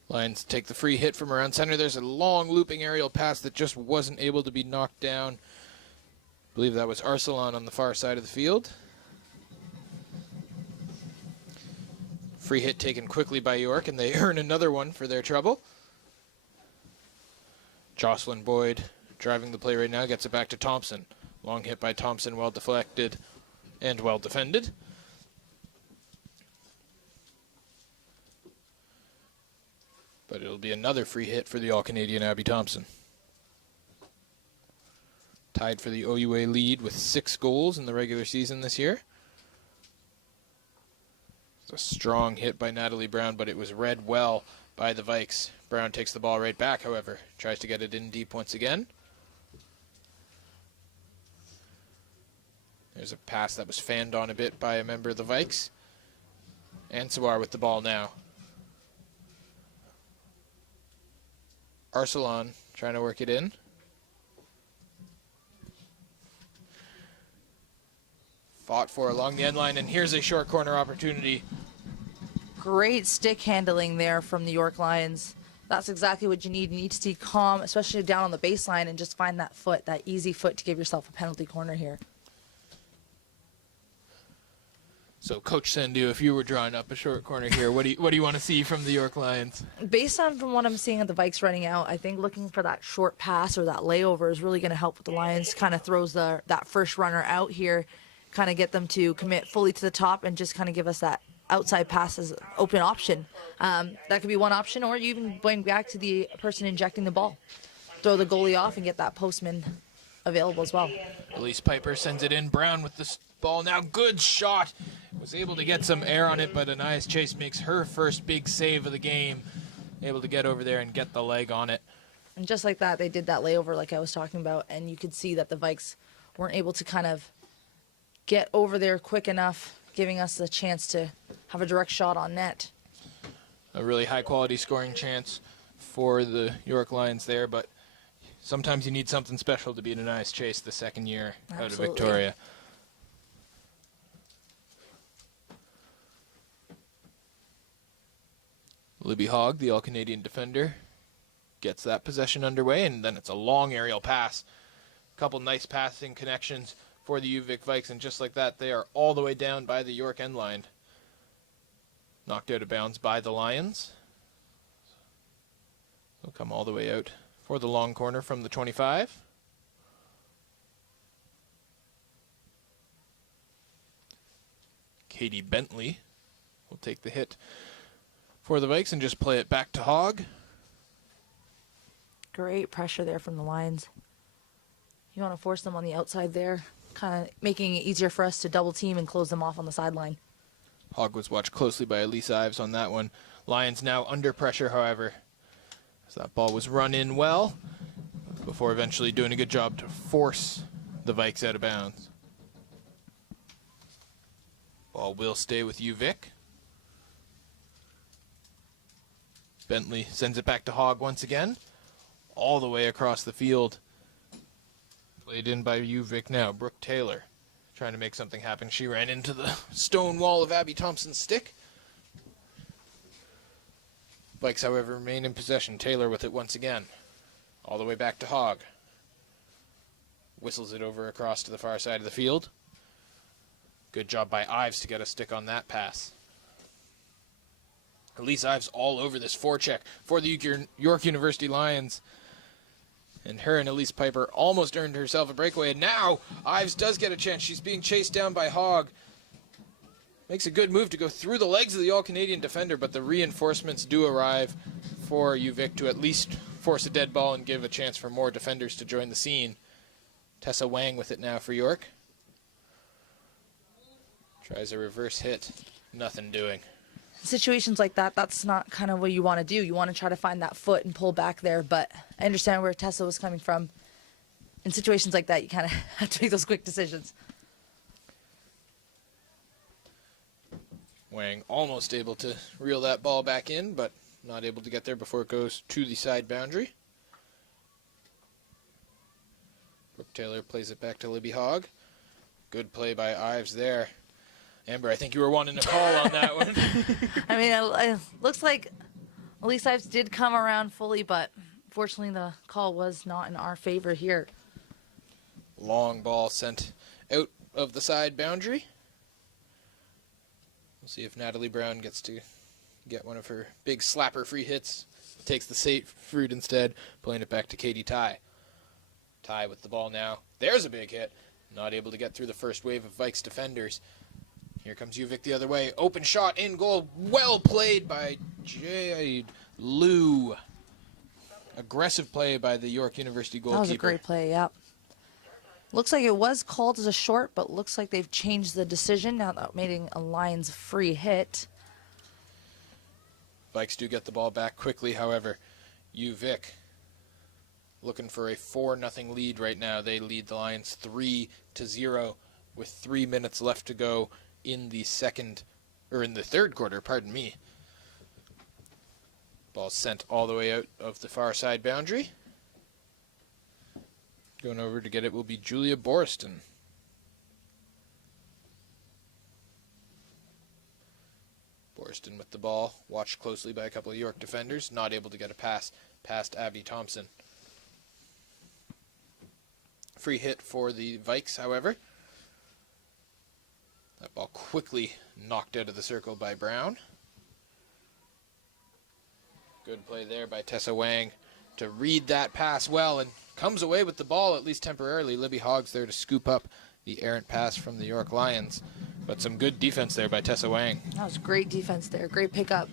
Lions take the free hit from around center. There's a long looping aerial pass that just wasn't able to be knocked down. I believe that was Arsalan on the far side of the field. Free hit taken quickly by York, and they earn another one for their trouble. Jocelyn Boyd driving the play right now, gets it back to Thompson. Long hit by Thompson, well deflected and well defended. But it'll be another free hit for the All-Canadian Abby Thompson. Tied for the OUA lead with 6 goals in the regular season this year. It's a strong hit by Natalie Brown, but it was read well by the Vikes. Brown takes the ball right back, however. Tries to get it in deep once again. There's a pass that was fanned on a bit by a member of the Vikes. Ansawar with the ball now. Arsalan trying to work it in. Fought for along the end line, and here's a short corner opportunity. Great stick handling there from the York Lions. That's exactly what you need. You need to stay calm, especially down on the baseline, and just find that foot, that easy foot to give yourself a penalty corner here. So, Coach Sandu, if you were drawing up a short corner here, what do you want to see from the York Lions? Based on from what I'm seeing of the Vikes running out, I think looking for that short pass or that layover is really going to help with the Lions. Kind of throws that first runner out here, kind of get them to commit fully to the top and just kind of give us that outside pass as an open option. That could be one option, or you even going back to the person injecting the ball. Throw the goalie off and get that postman available as well. Elise Piper sends it in. Brown with the ball now. Good shot. Was able to get some air on it, but Anais Chase makes her first big save of the game. Able to get over there and get the leg on it. And just like that, they did that layover like I was talking about, and you could see that the Vikes weren't able to kind of get over there quick enough, giving us a chance to have a direct shot on net. A really high-quality scoring chance for the York Lions there, but sometimes you need something special to beat Anais Chase the second year out of Victoria. Libby Hogg, the All-Canadian defender, gets that possession underway, and then it's a long aerial pass. A couple nice passing connections for the UVIC Vikes, and just like that, they are all the way down by the York end line. Knocked out of bounds by the Lions. They'll come all the way out for the long corner from the 25. Katie Bentley will take the hit for the Vikes and just play it back to Hogg. Great pressure there from the Lions. You want to force them on the outside there, kind of making it easier for us to double team and close them off on the sideline. Hogg was watched closely by Elise Ives on that one. Lions now under pressure, however, as that ball was run in well before eventually doing a good job to force the Vikes out of bounds. Ball will stay with UVic. Bentley sends it back to Hogg once again. All the way across the field. Played in by UVic now. Brooke Taylor trying to make something happen. She ran into the stone wall of Abby Thompson's stick. Vikes, however, remain in possession. Taylor with it once again. All the way back to Hogg. Whistles it over across to the far side of the field. Good job by Ives to get a stick on that pass. Elise Ives all over this forecheck for the York University Lions. And her and Elise Piper almost earned herself a breakaway. And now Ives does get a chance. She's being chased down by Hogg. Makes a good move to go through the legs of the All-Canadian defender, but the reinforcements do arrive for UVic to at least force a dead ball and give a chance for more defenders to join the scene. Tessa Wang with it now for York. Tries a reverse hit. Nothing doing. Situations like that, that's not kind of what you want to do. You want to try to find that foot and pull back there, but I understand where Tessa was coming from. In situations like that, you kind of have to make those quick decisions. Wang almost able to reel that ball back in, but not able to get there before it goes to the side boundary. Brooke Taylor plays it back to Libby Hogg. Good play by Ives there. Amber, I think you were wanting to call on that one. I mean, it looks like Elise Ives did come around fully, but fortunately the call was not in our favor here. Long ball sent out of the side boundary. We'll see if Natalie Brown gets to get one of her big slapper free hits. Takes the safe route instead, playing it back to Katie Ty. Ty with the ball now. There's a big hit. Not able to get through the first wave of Vikes defenders. Here comes UVic the other way. Open shot in goal. Well played by Jade Liu. Aggressive play by the York University goalkeeper. That was a great play, yeah. Looks like it was called as a short, but looks like they've changed the decision now that making a Lions free hit. Vikes do get the ball back quickly, however. UVic looking for a 4-0 lead right now. They lead the Lions 3-0 with 3 minutes left to go in the third quarter, pardon me. Ball sent all the way out of the far side boundary. Going over to get it will be Julia Borston. Borston with the ball, watched closely by a couple of York defenders, not able to get a pass past Abby Thompson. Free hit for the Vikes, however. That ball quickly knocked out of the circle by Brown. Good play there by Tessa Wang to read that pass well and comes away with the ball, at least temporarily. Libby Hogg's there to scoop up the errant pass from the York Lions. But some good defense there by Tessa Wang. That was great defense there. Great pickup.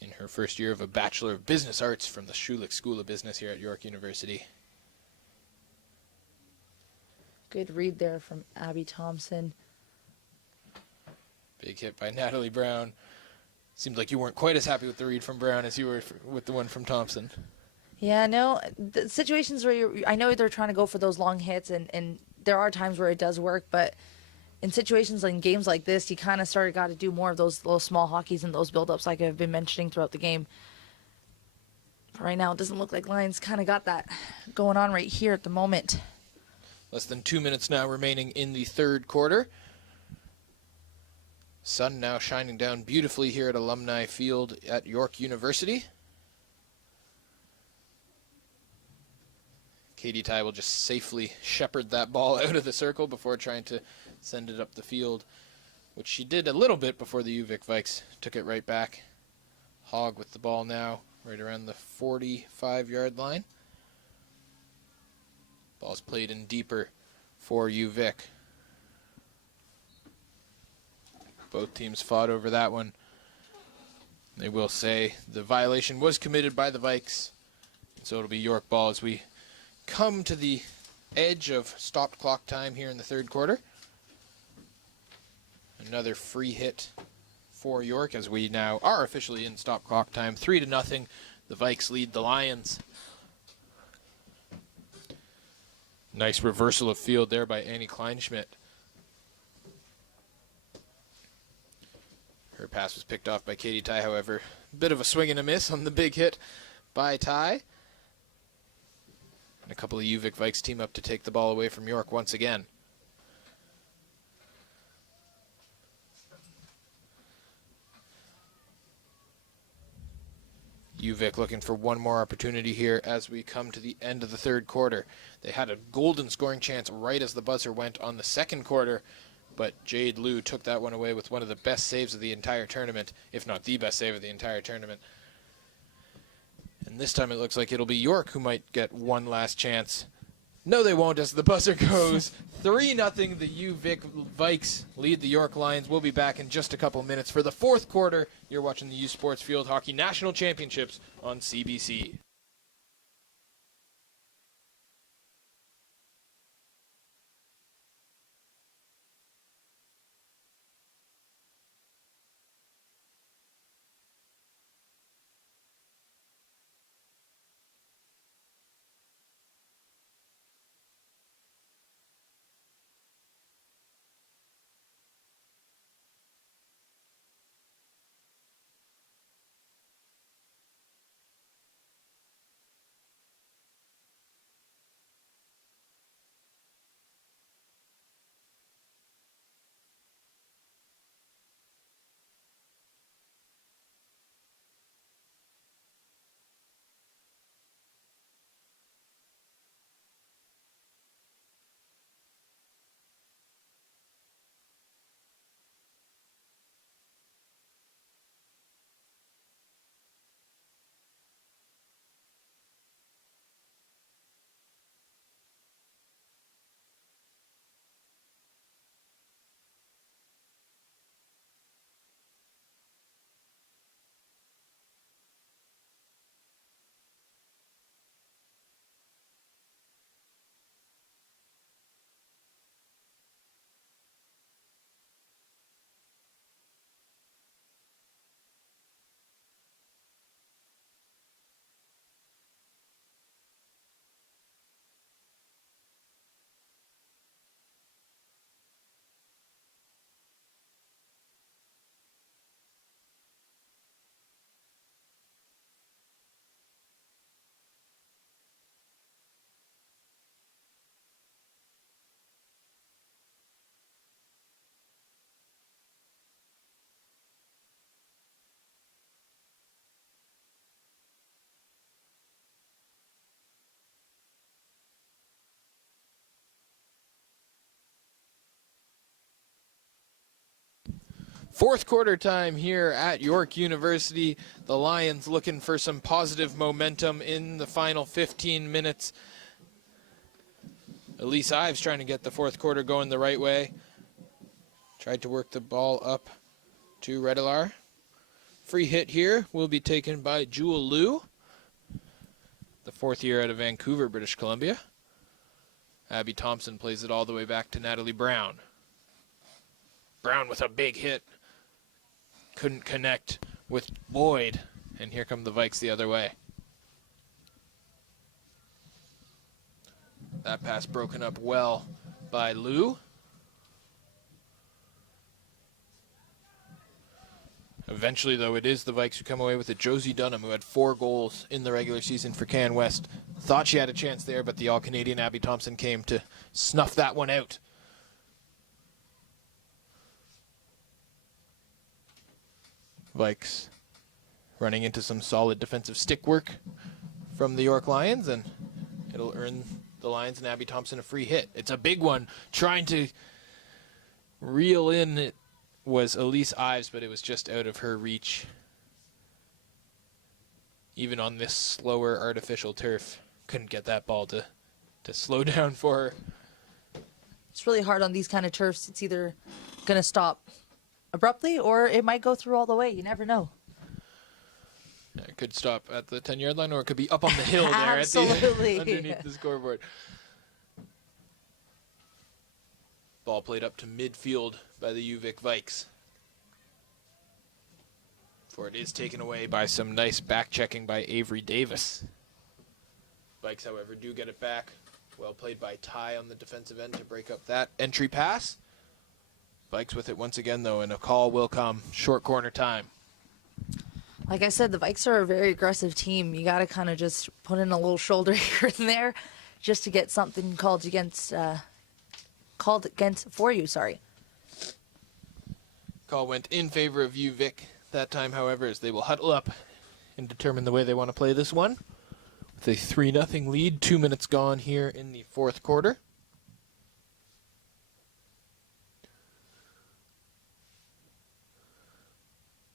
In her first year of a Bachelor of Business Arts from the Schulich School of Business here at York University. Good read there from Abby Thompson. Big hit by Natalie Brown. Seemed like you weren't quite as happy with the read from Brown as you were with the one from Thompson. Yeah, no, the situations where I know they're trying to go for those long hits, and there are times where it does work, but in situations like in games like this, you kind of got to do more of those little small hockeys and those build-ups like I've been mentioning throughout the game. But right now, it doesn't look like Lions kind of got that going on right here at the moment. Less than 2 minutes now remaining in the third quarter. Sun now shining down beautifully here at Alumni Field at York University. Katie Ty will just safely shepherd that ball out of the circle before trying to send it up the field, which she did a little bit before the UVic Vikes took it right back. Hogg with the ball now, right around the 45-yard line. Ball's played in deeper for UVic. Both teams fought over that one. They will say the violation was committed by the Vikes, so it'll be York ball as we come to the edge of stopped clock time here in the third quarter. Another free hit for York as we now are officially in stop clock time. 3-0. The Vikes lead the Lions. Nice reversal of field there by Annie Kleinschmidt. Her pass was picked off by Katie Ty, however. Bit of a swing and a miss on the big hit by Ty. And a couple of UVic Vikes team up to take the ball away from York once again. UVic looking for one more opportunity here as we come to the end of the third quarter. They had a golden scoring chance right as the buzzer went on the second quarter, but Jade Liu took that one away with one of the best saves of the entire tournament, if not the best save of the entire tournament. And this time it looks like it'll be York who might get one last chance. No, they won't, as the buzzer goes 3-0. The UVic Vikes lead the York Lions. We'll be back in just a couple minutes for the fourth quarter. You're watching the U Sports Field Hockey National Championships on CBC. Fourth quarter time here at York University. The Lions looking for some positive momentum in the final 15 minutes. Elise Ives trying to get the fourth quarter going the right way. Tried to work the ball up to Redelar. Free hit here will be taken by Jewel Liu, the fourth year out of Vancouver, British Columbia. Abby Thompson plays it all the way back to Natalie Brown. Brown with a big hit. Couldn't connect with Lloyd, and here come the Vikes the other way. That pass broken up well by Liu. Eventually, though, it is the Vikes who come away with it. Josie Dunham, who had 4 goals in the regular season for Can West, thought she had a chance there, but the All-Canadian Abby Thompson came to snuff that one out. Vikes running into some solid defensive stick work from the York Lions, and it'll earn the Lions and Abby Thompson a free hit. It's a big one. Trying to reel in it was Elise Ives, but it was just out of her reach. Even on this slower artificial turf, couldn't get that ball to slow down for her. It's really hard on these kind of turfs. It's either going to stop abruptly or it might go through all the way. You never know. Yeah, it could stop at the 10-yard line, or it could be up on the hill there Absolutely. underneath the scoreboard. Ball played up to midfield by the UVic Vikes. For it is taken away by some nice back checking by Avery Davis. Vikes, however, do get it back Well played by Ty on the defensive end to break up that entry pass. Vikes with it once again, though, and a call will come. Short corner time. Like I said, the Vikes are a very aggressive team. You got to kind of just put in a little shoulder here and there just to get something called against for you. Sorry. Call went in favor of UVic that time, however, as they will huddle up and determine the way they want to play this one. With a 3-0 lead, 2 minutes gone here in the fourth quarter.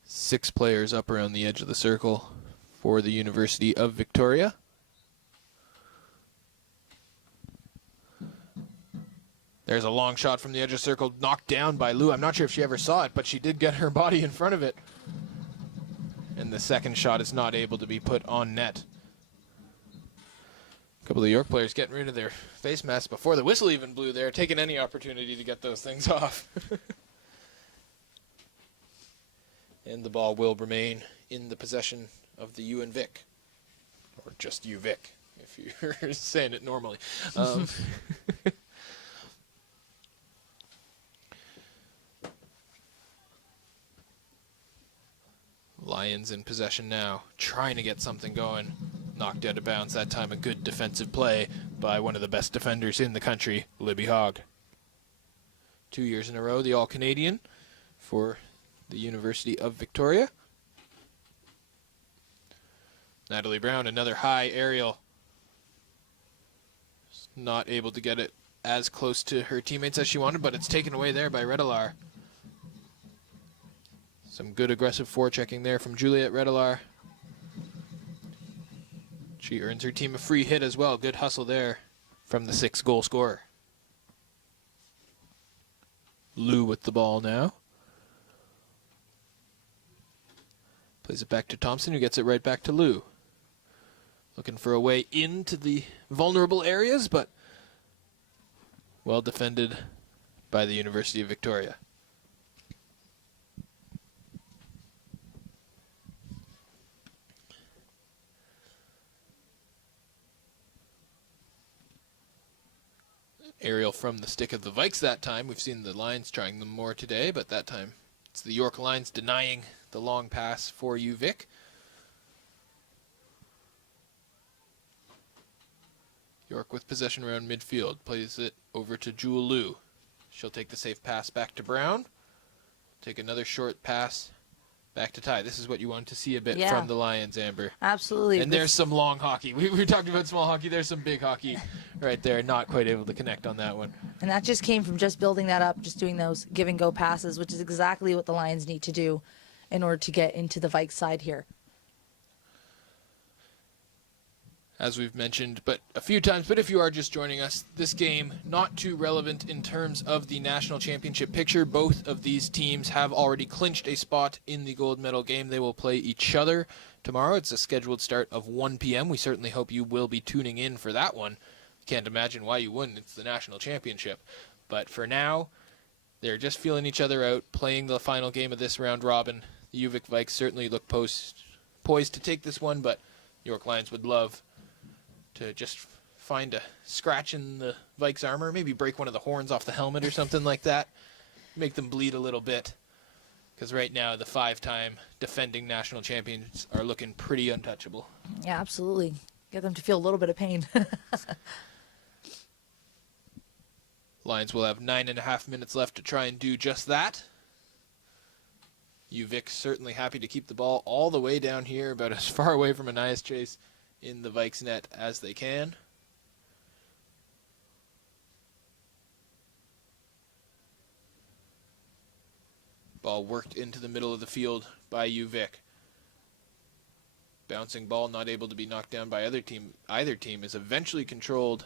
Six players up around the edge of the circle for the University of Victoria. There's a long shot from the edge of the circle, knocked down by Lou. I'm not sure if she ever saw it, but she did get her body in front of it. And the second shot is not able to be put on net. A couple of York players getting rid of their face masks before the whistle even blew there, taking any opportunity to get those things off. And the ball will remain in the possession of the UVic. Or just UVic, if you're saying it normally. Lions in possession now, trying to get something going. Knocked out of bounds that time. A good defensive play by one of the best defenders in the country, Libby Hogg. 2 years in a row, the All-Canadian for the University of Victoria. Natalie Brown, another high aerial. Not able to get it as close to her teammates as she wanted, but it's taken away there by Redelar. Some good aggressive forechecking there from Juliet Redelar. She earns her team a free hit as well. Good hustle there from the 6-goal scorer. Lou with the ball now. Plays it back to Thompson, who gets it right back to Lou. Looking for a way into the vulnerable areas, but well defended by the University of Victoria. Aerial from the stick of the Vikes that time. We've seen the Lions trying them more today, but that time it's the York Lions denying the long pass for UVic. York with possession around midfield. Plays it over to Jewel Liu. She'll take the safe pass back to Brown. Take another short pass back to Ty. This is what you want to see a bit from the Lions, Amber. Absolutely. And there's some long hockey. We were talking about small hockey. There's some big hockey right there. Not quite able to connect on that one. And that just came from just building that up, just doing those give-and-go passes, which is exactly what the Lions need to do in order to get into the Vikes side here. As we've mentioned but a few times, but if you are just joining us, this game not too relevant in terms of the national championship picture. Both of these teams have already clinched a spot in the gold medal game. They will play each other tomorrow. It's a scheduled start of 1 p.m. We certainly hope you will be tuning in for that one. Can't imagine why you wouldn't. It's the national championship. But for now, they're just feeling each other out, playing the final game of this round robin. The UVic Vikes certainly look poised to take this one, but York Lions would love to just find a scratch in the Vikes armor, maybe break one of the horns off the helmet or something like that, make them bleed a little bit, because right now the 5-time defending national champions are looking pretty untouchable. Yeah, absolutely. Get them to feel a little bit of pain. Lions will have 9.5 minutes left to try and do just that. UVic certainly happy to keep the ball all the way down here, about as far away from Anias Chase in the Vikes net as they can. Ball worked into the middle of the field by UVic. Bouncing ball, not able to be knocked down by either team. Either team is eventually controlled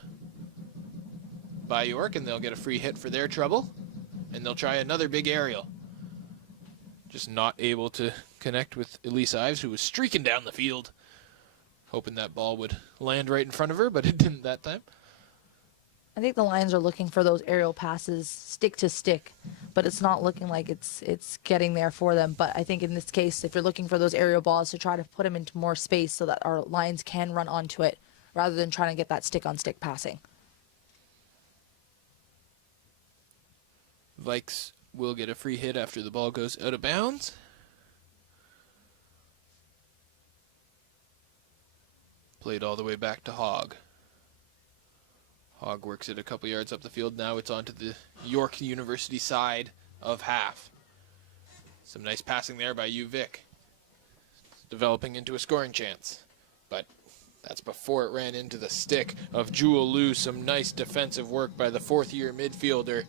by York, and they'll get a free hit for their trouble. And they'll try another big aerial. Just not able to connect with Elise Ives, who was streaking down the field, hoping that ball would land right in front of her, but it didn't that time. I think the Lions are looking for those aerial passes stick to stick, but it's not looking like it's getting there for them. But I think in this case, if you're looking for those aerial balls, to try to put them into more space so that our Lions can run onto it rather than trying to get that stick-on-stick passing. Vikes will get a free hit after the ball goes out of bounds. Played all the way back to Hogg. Hogg works it a couple yards up the field. Now it's onto the York University side of half. Some nice passing there by UVic. Developing into a scoring chance. But that's before it ran into the stick of Jewel Liu. Some nice defensive work by the fourth-year midfielder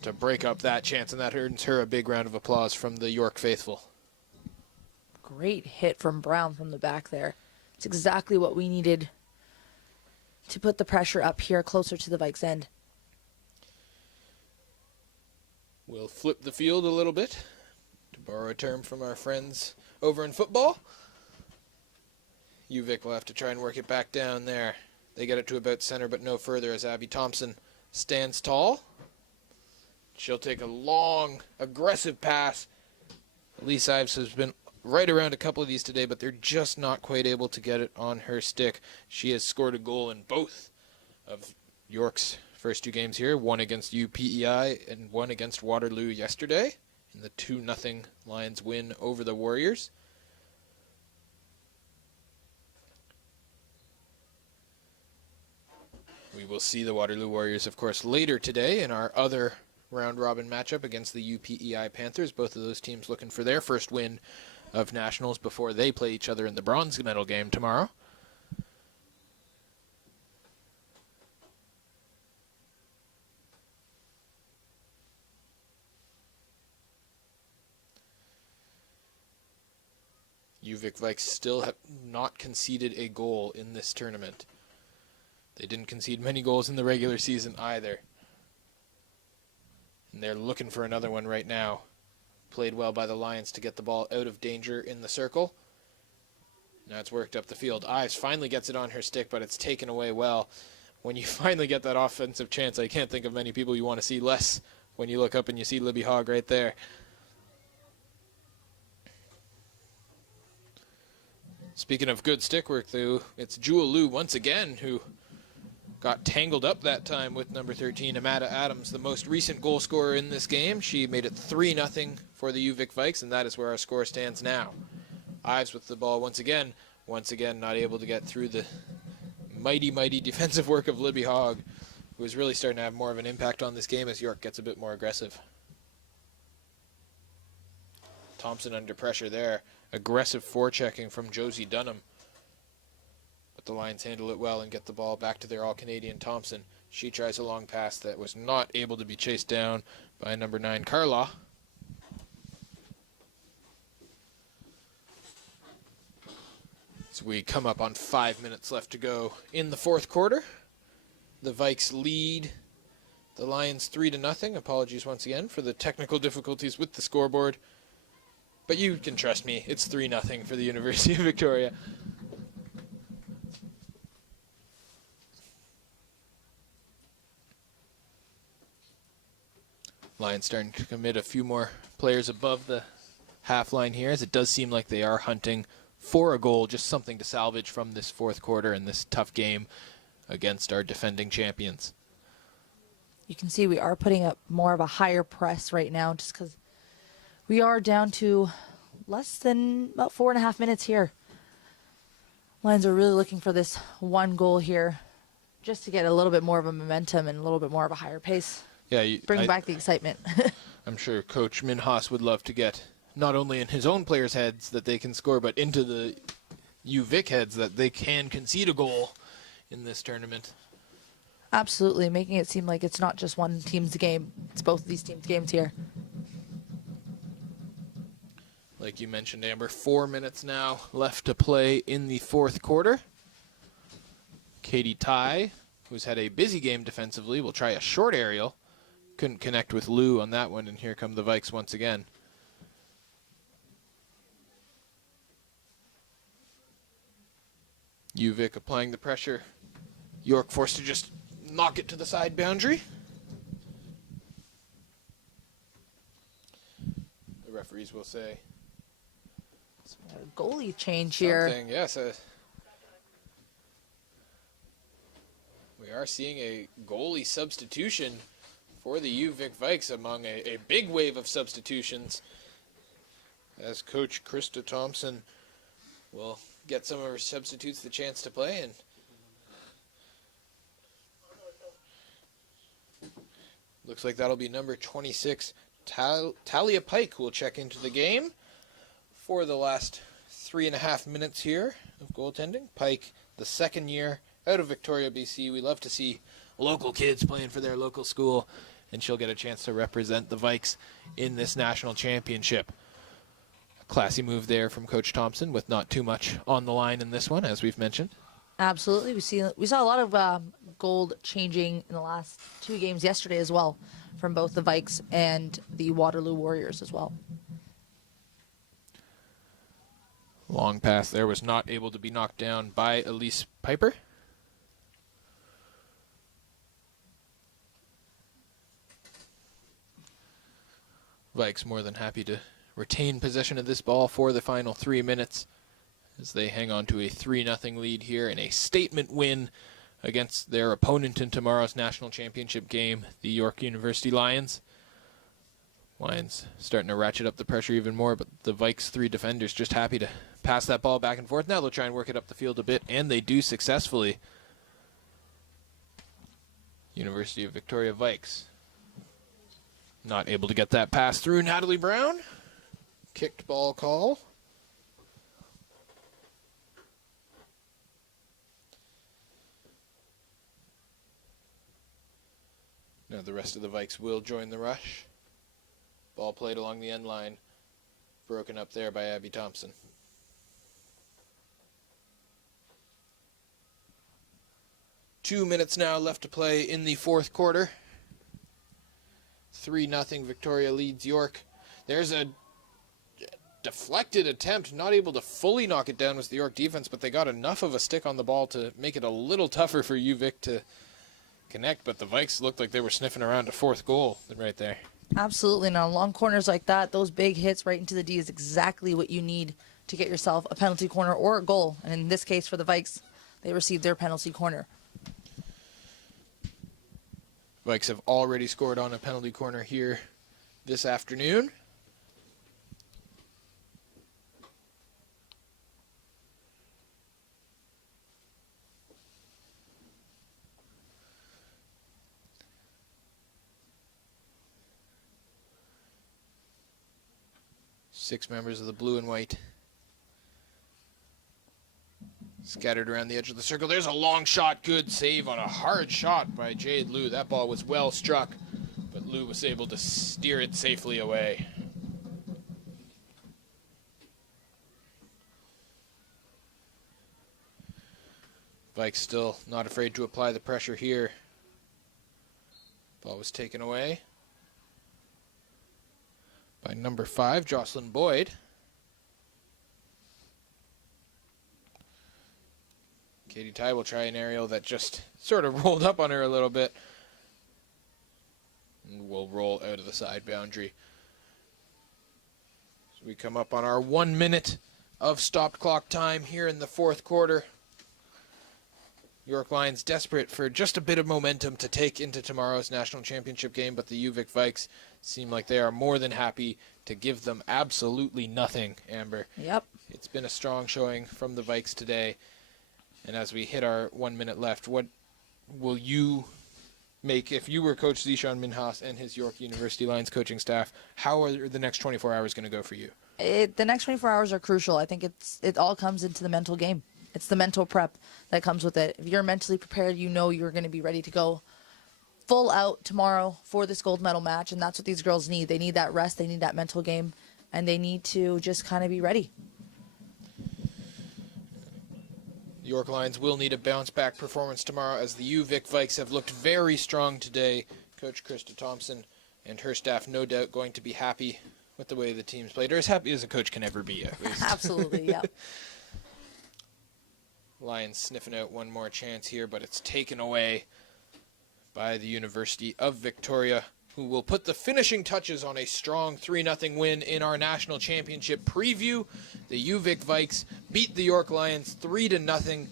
to break up that chance, and that earns her a big round of applause from the York faithful. Great hit from Brown from the back there. It's exactly what we needed to put the pressure up here closer to the Vikes' end. We'll flip the field a little bit, to borrow a term from our friends over in football. UVic will have to try and work it back down there. They get it to about center, but no further as Abby Thompson stands tall. She'll take a long, aggressive pass. Elise Ives has been right around a couple of these today, but they're just not quite able to get it on her stick. She has scored a goal in both of York's first two games here, one against UPEI and one against Waterloo yesterday in the 2-0 Lions win over the Warriors. We will see the Waterloo Warriors, of course, later today in our other round-robin matchup against the UPEI Panthers. Both of those teams looking for their first win of nationals before they play each other in the bronze medal game tomorrow. UVic Vikes still have not conceded a goal in this tournament. They didn't concede many goals in the regular season either. And they're looking for another one right now. Played well by the Lions to get the ball out of danger in the circle. Now it's worked up the field. Ives finally gets it on her stick, but it's taken away well. When you finally get that offensive chance, I can't think of many people you want to see less when you look up and you see Libby Hogg right there. Speaking of good stick work, though, it's Jewel Liu once again who got tangled up that time with number 13, Amanda Adams, the most recent goal scorer in this game. She made it 3-0 for the UVic Vikes, and that is where our score stands now. Ives with the ball once again not able to get through the mighty, mighty defensive work of Libby Hogg, who is really starting to have more of an impact on this game as York gets a bit more aggressive. Thompson under pressure there. Aggressive forechecking from Josie Dunham. But the Lions handle it well and get the ball back to their All-Canadian Thompson. She tries a long pass that was not able to be chased down by number 9, Carla. So we come up on 5 minutes left to go in the fourth quarter. The Vikes lead the Lions 3-0. Apologies once again for the technical difficulties with the scoreboard. But you can trust me, it's 3-0 for the University of Victoria. Lions starting to commit a few more players above the half line here, as it does seem like they are hunting for a goal, just something to salvage from this fourth quarter and this tough game against our defending champions. You can see we are putting up more of a higher press right now just because we are down to less than about 4.5 minutes here. Lions are really looking for this one goal here just to get a little bit more of a momentum and a little bit more of a higher pace. Yeah, Bring back the excitement. I'm sure Coach Minhas would love to get not only in his own players' heads that they can score, but into the UVic heads that they can concede a goal in this tournament. Absolutely, making it seem like it's not just one team's game. It's both of these teams' games here. Like you mentioned, Amber, 4 minutes now left to play in the fourth quarter. Katie Ty, who's had a busy game defensively, will try a short aerial. Couldn't connect with Lou on that one, and here come the Vikes once again. UVic applying the pressure. York forced to just knock it to the side boundary. The referees will say A goalie change here. something. Yes, we are seeing a goalie substitution for the UVIC Vikes among a big wave of substitutions, as Coach Krista Thompson will get some of her substitutes the chance to play. And looks like that'll be number 26, Talia Pike, who will check into the game for the last 3.5 minutes here of goaltending. Pike, the second year out of Victoria, BC. We love to see local kids playing for their local school, and she'll get a chance to represent the Vikes in this national championship. A classy move there from Coach Thompson, with not too much on the line in this one, as we've mentioned. Absolutely. We saw a lot of gold changing in the last 2 games yesterday as well, from both the Vikes and the Waterloo Warriors as well. Long pass there was not able to be knocked down by Elise Piper. Vikes more than happy to retain possession of this ball for the final 3 minutes, as they hang on to a 3-0 lead here in a statement win against their opponent in tomorrow's national championship game, the York University Lions. Lions starting to ratchet up the pressure even more, but the Vikes' 3 defenders just happy to pass that ball back and forth. Now they'll try and work it up the field a bit, and they do successfully. University of Victoria Vikes not able to get that pass through. Natalie Brown, kicked ball call. Now the rest of the Vikes will join the rush. Ball played along the end line, broken up there by Abby Thompson. Two minutes now left to play in the fourth quarter. 3-0 Victoria leads York. There's a deflected attempt, not able to fully knock it down with the York defense, but they got enough of a stick on the ball to make it a little tougher for UVic to connect, but the Vikes looked like they were sniffing around a fourth goal right there. Absolutely. And on long corners like that, those big hits right into the D is exactly what you need to get yourself a penalty corner or a goal. And in this case for the Vikes, they received their penalty corner. Vikes have already scored on a penalty corner here this afternoon. Six members of the blue and white scattered around the edge of the circle. There's a long shot. Good save on a hard shot by Jade Liu. That ball was well struck, but Liu was able to steer it safely away. Vikes still not afraid to apply the pressure here. Ball was taken away by number 5, Jocelyn Boyd. Katie Ty will try an aerial that just sort of rolled up on her a little bit, and will roll out of the side boundary. So we come up on our 1 minute of stopped clock time here in the fourth quarter. York Lions desperate for just a bit of momentum to take into tomorrow's national championship game, but the UVic Vikes seem like they are more than happy to give them absolutely nothing, Amber. Yep. It's been a strong showing from the Vikes today. And as we hit our 1 minute left, what will you make if you were Coach Zishan Minhas and his York University Lions coaching staff? How are the next 24 hours going to go for you? The next 24 hours are crucial. I think it all comes into the mental game. It's the mental prep that comes with it. If you're mentally prepared, you know you're going to be ready to go full out tomorrow for this gold medal match, and that's what these girls need. They need that rest, they need that mental game, and they need to just kind of be ready. The York Lions will need a bounce-back performance tomorrow, as the UVic Vikes have looked very strong today. Coach Krista Thompson and her staff no doubt going to be happy with the way the team's played, or as happy as a coach can ever be, at least. Absolutely, yeah. Lions sniffing out one more chance here, but it's taken away by the University of Victoria, who will put the finishing touches on a strong 3-0 win in our national championship preview. The UVic Vikes beat the York Lions 3-0.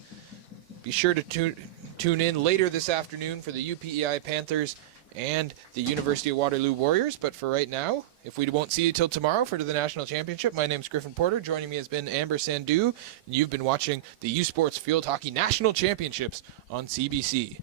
Be sure to tune in later this afternoon for the UPEI Panthers and the University of Waterloo Warriors. But for right now, if we won't see you till tomorrow for the National Championship, my name's Griffin Porter. Joining me has been Amber Sandhu. You've been watching the U Sports Field Hockey National Championships on CBC.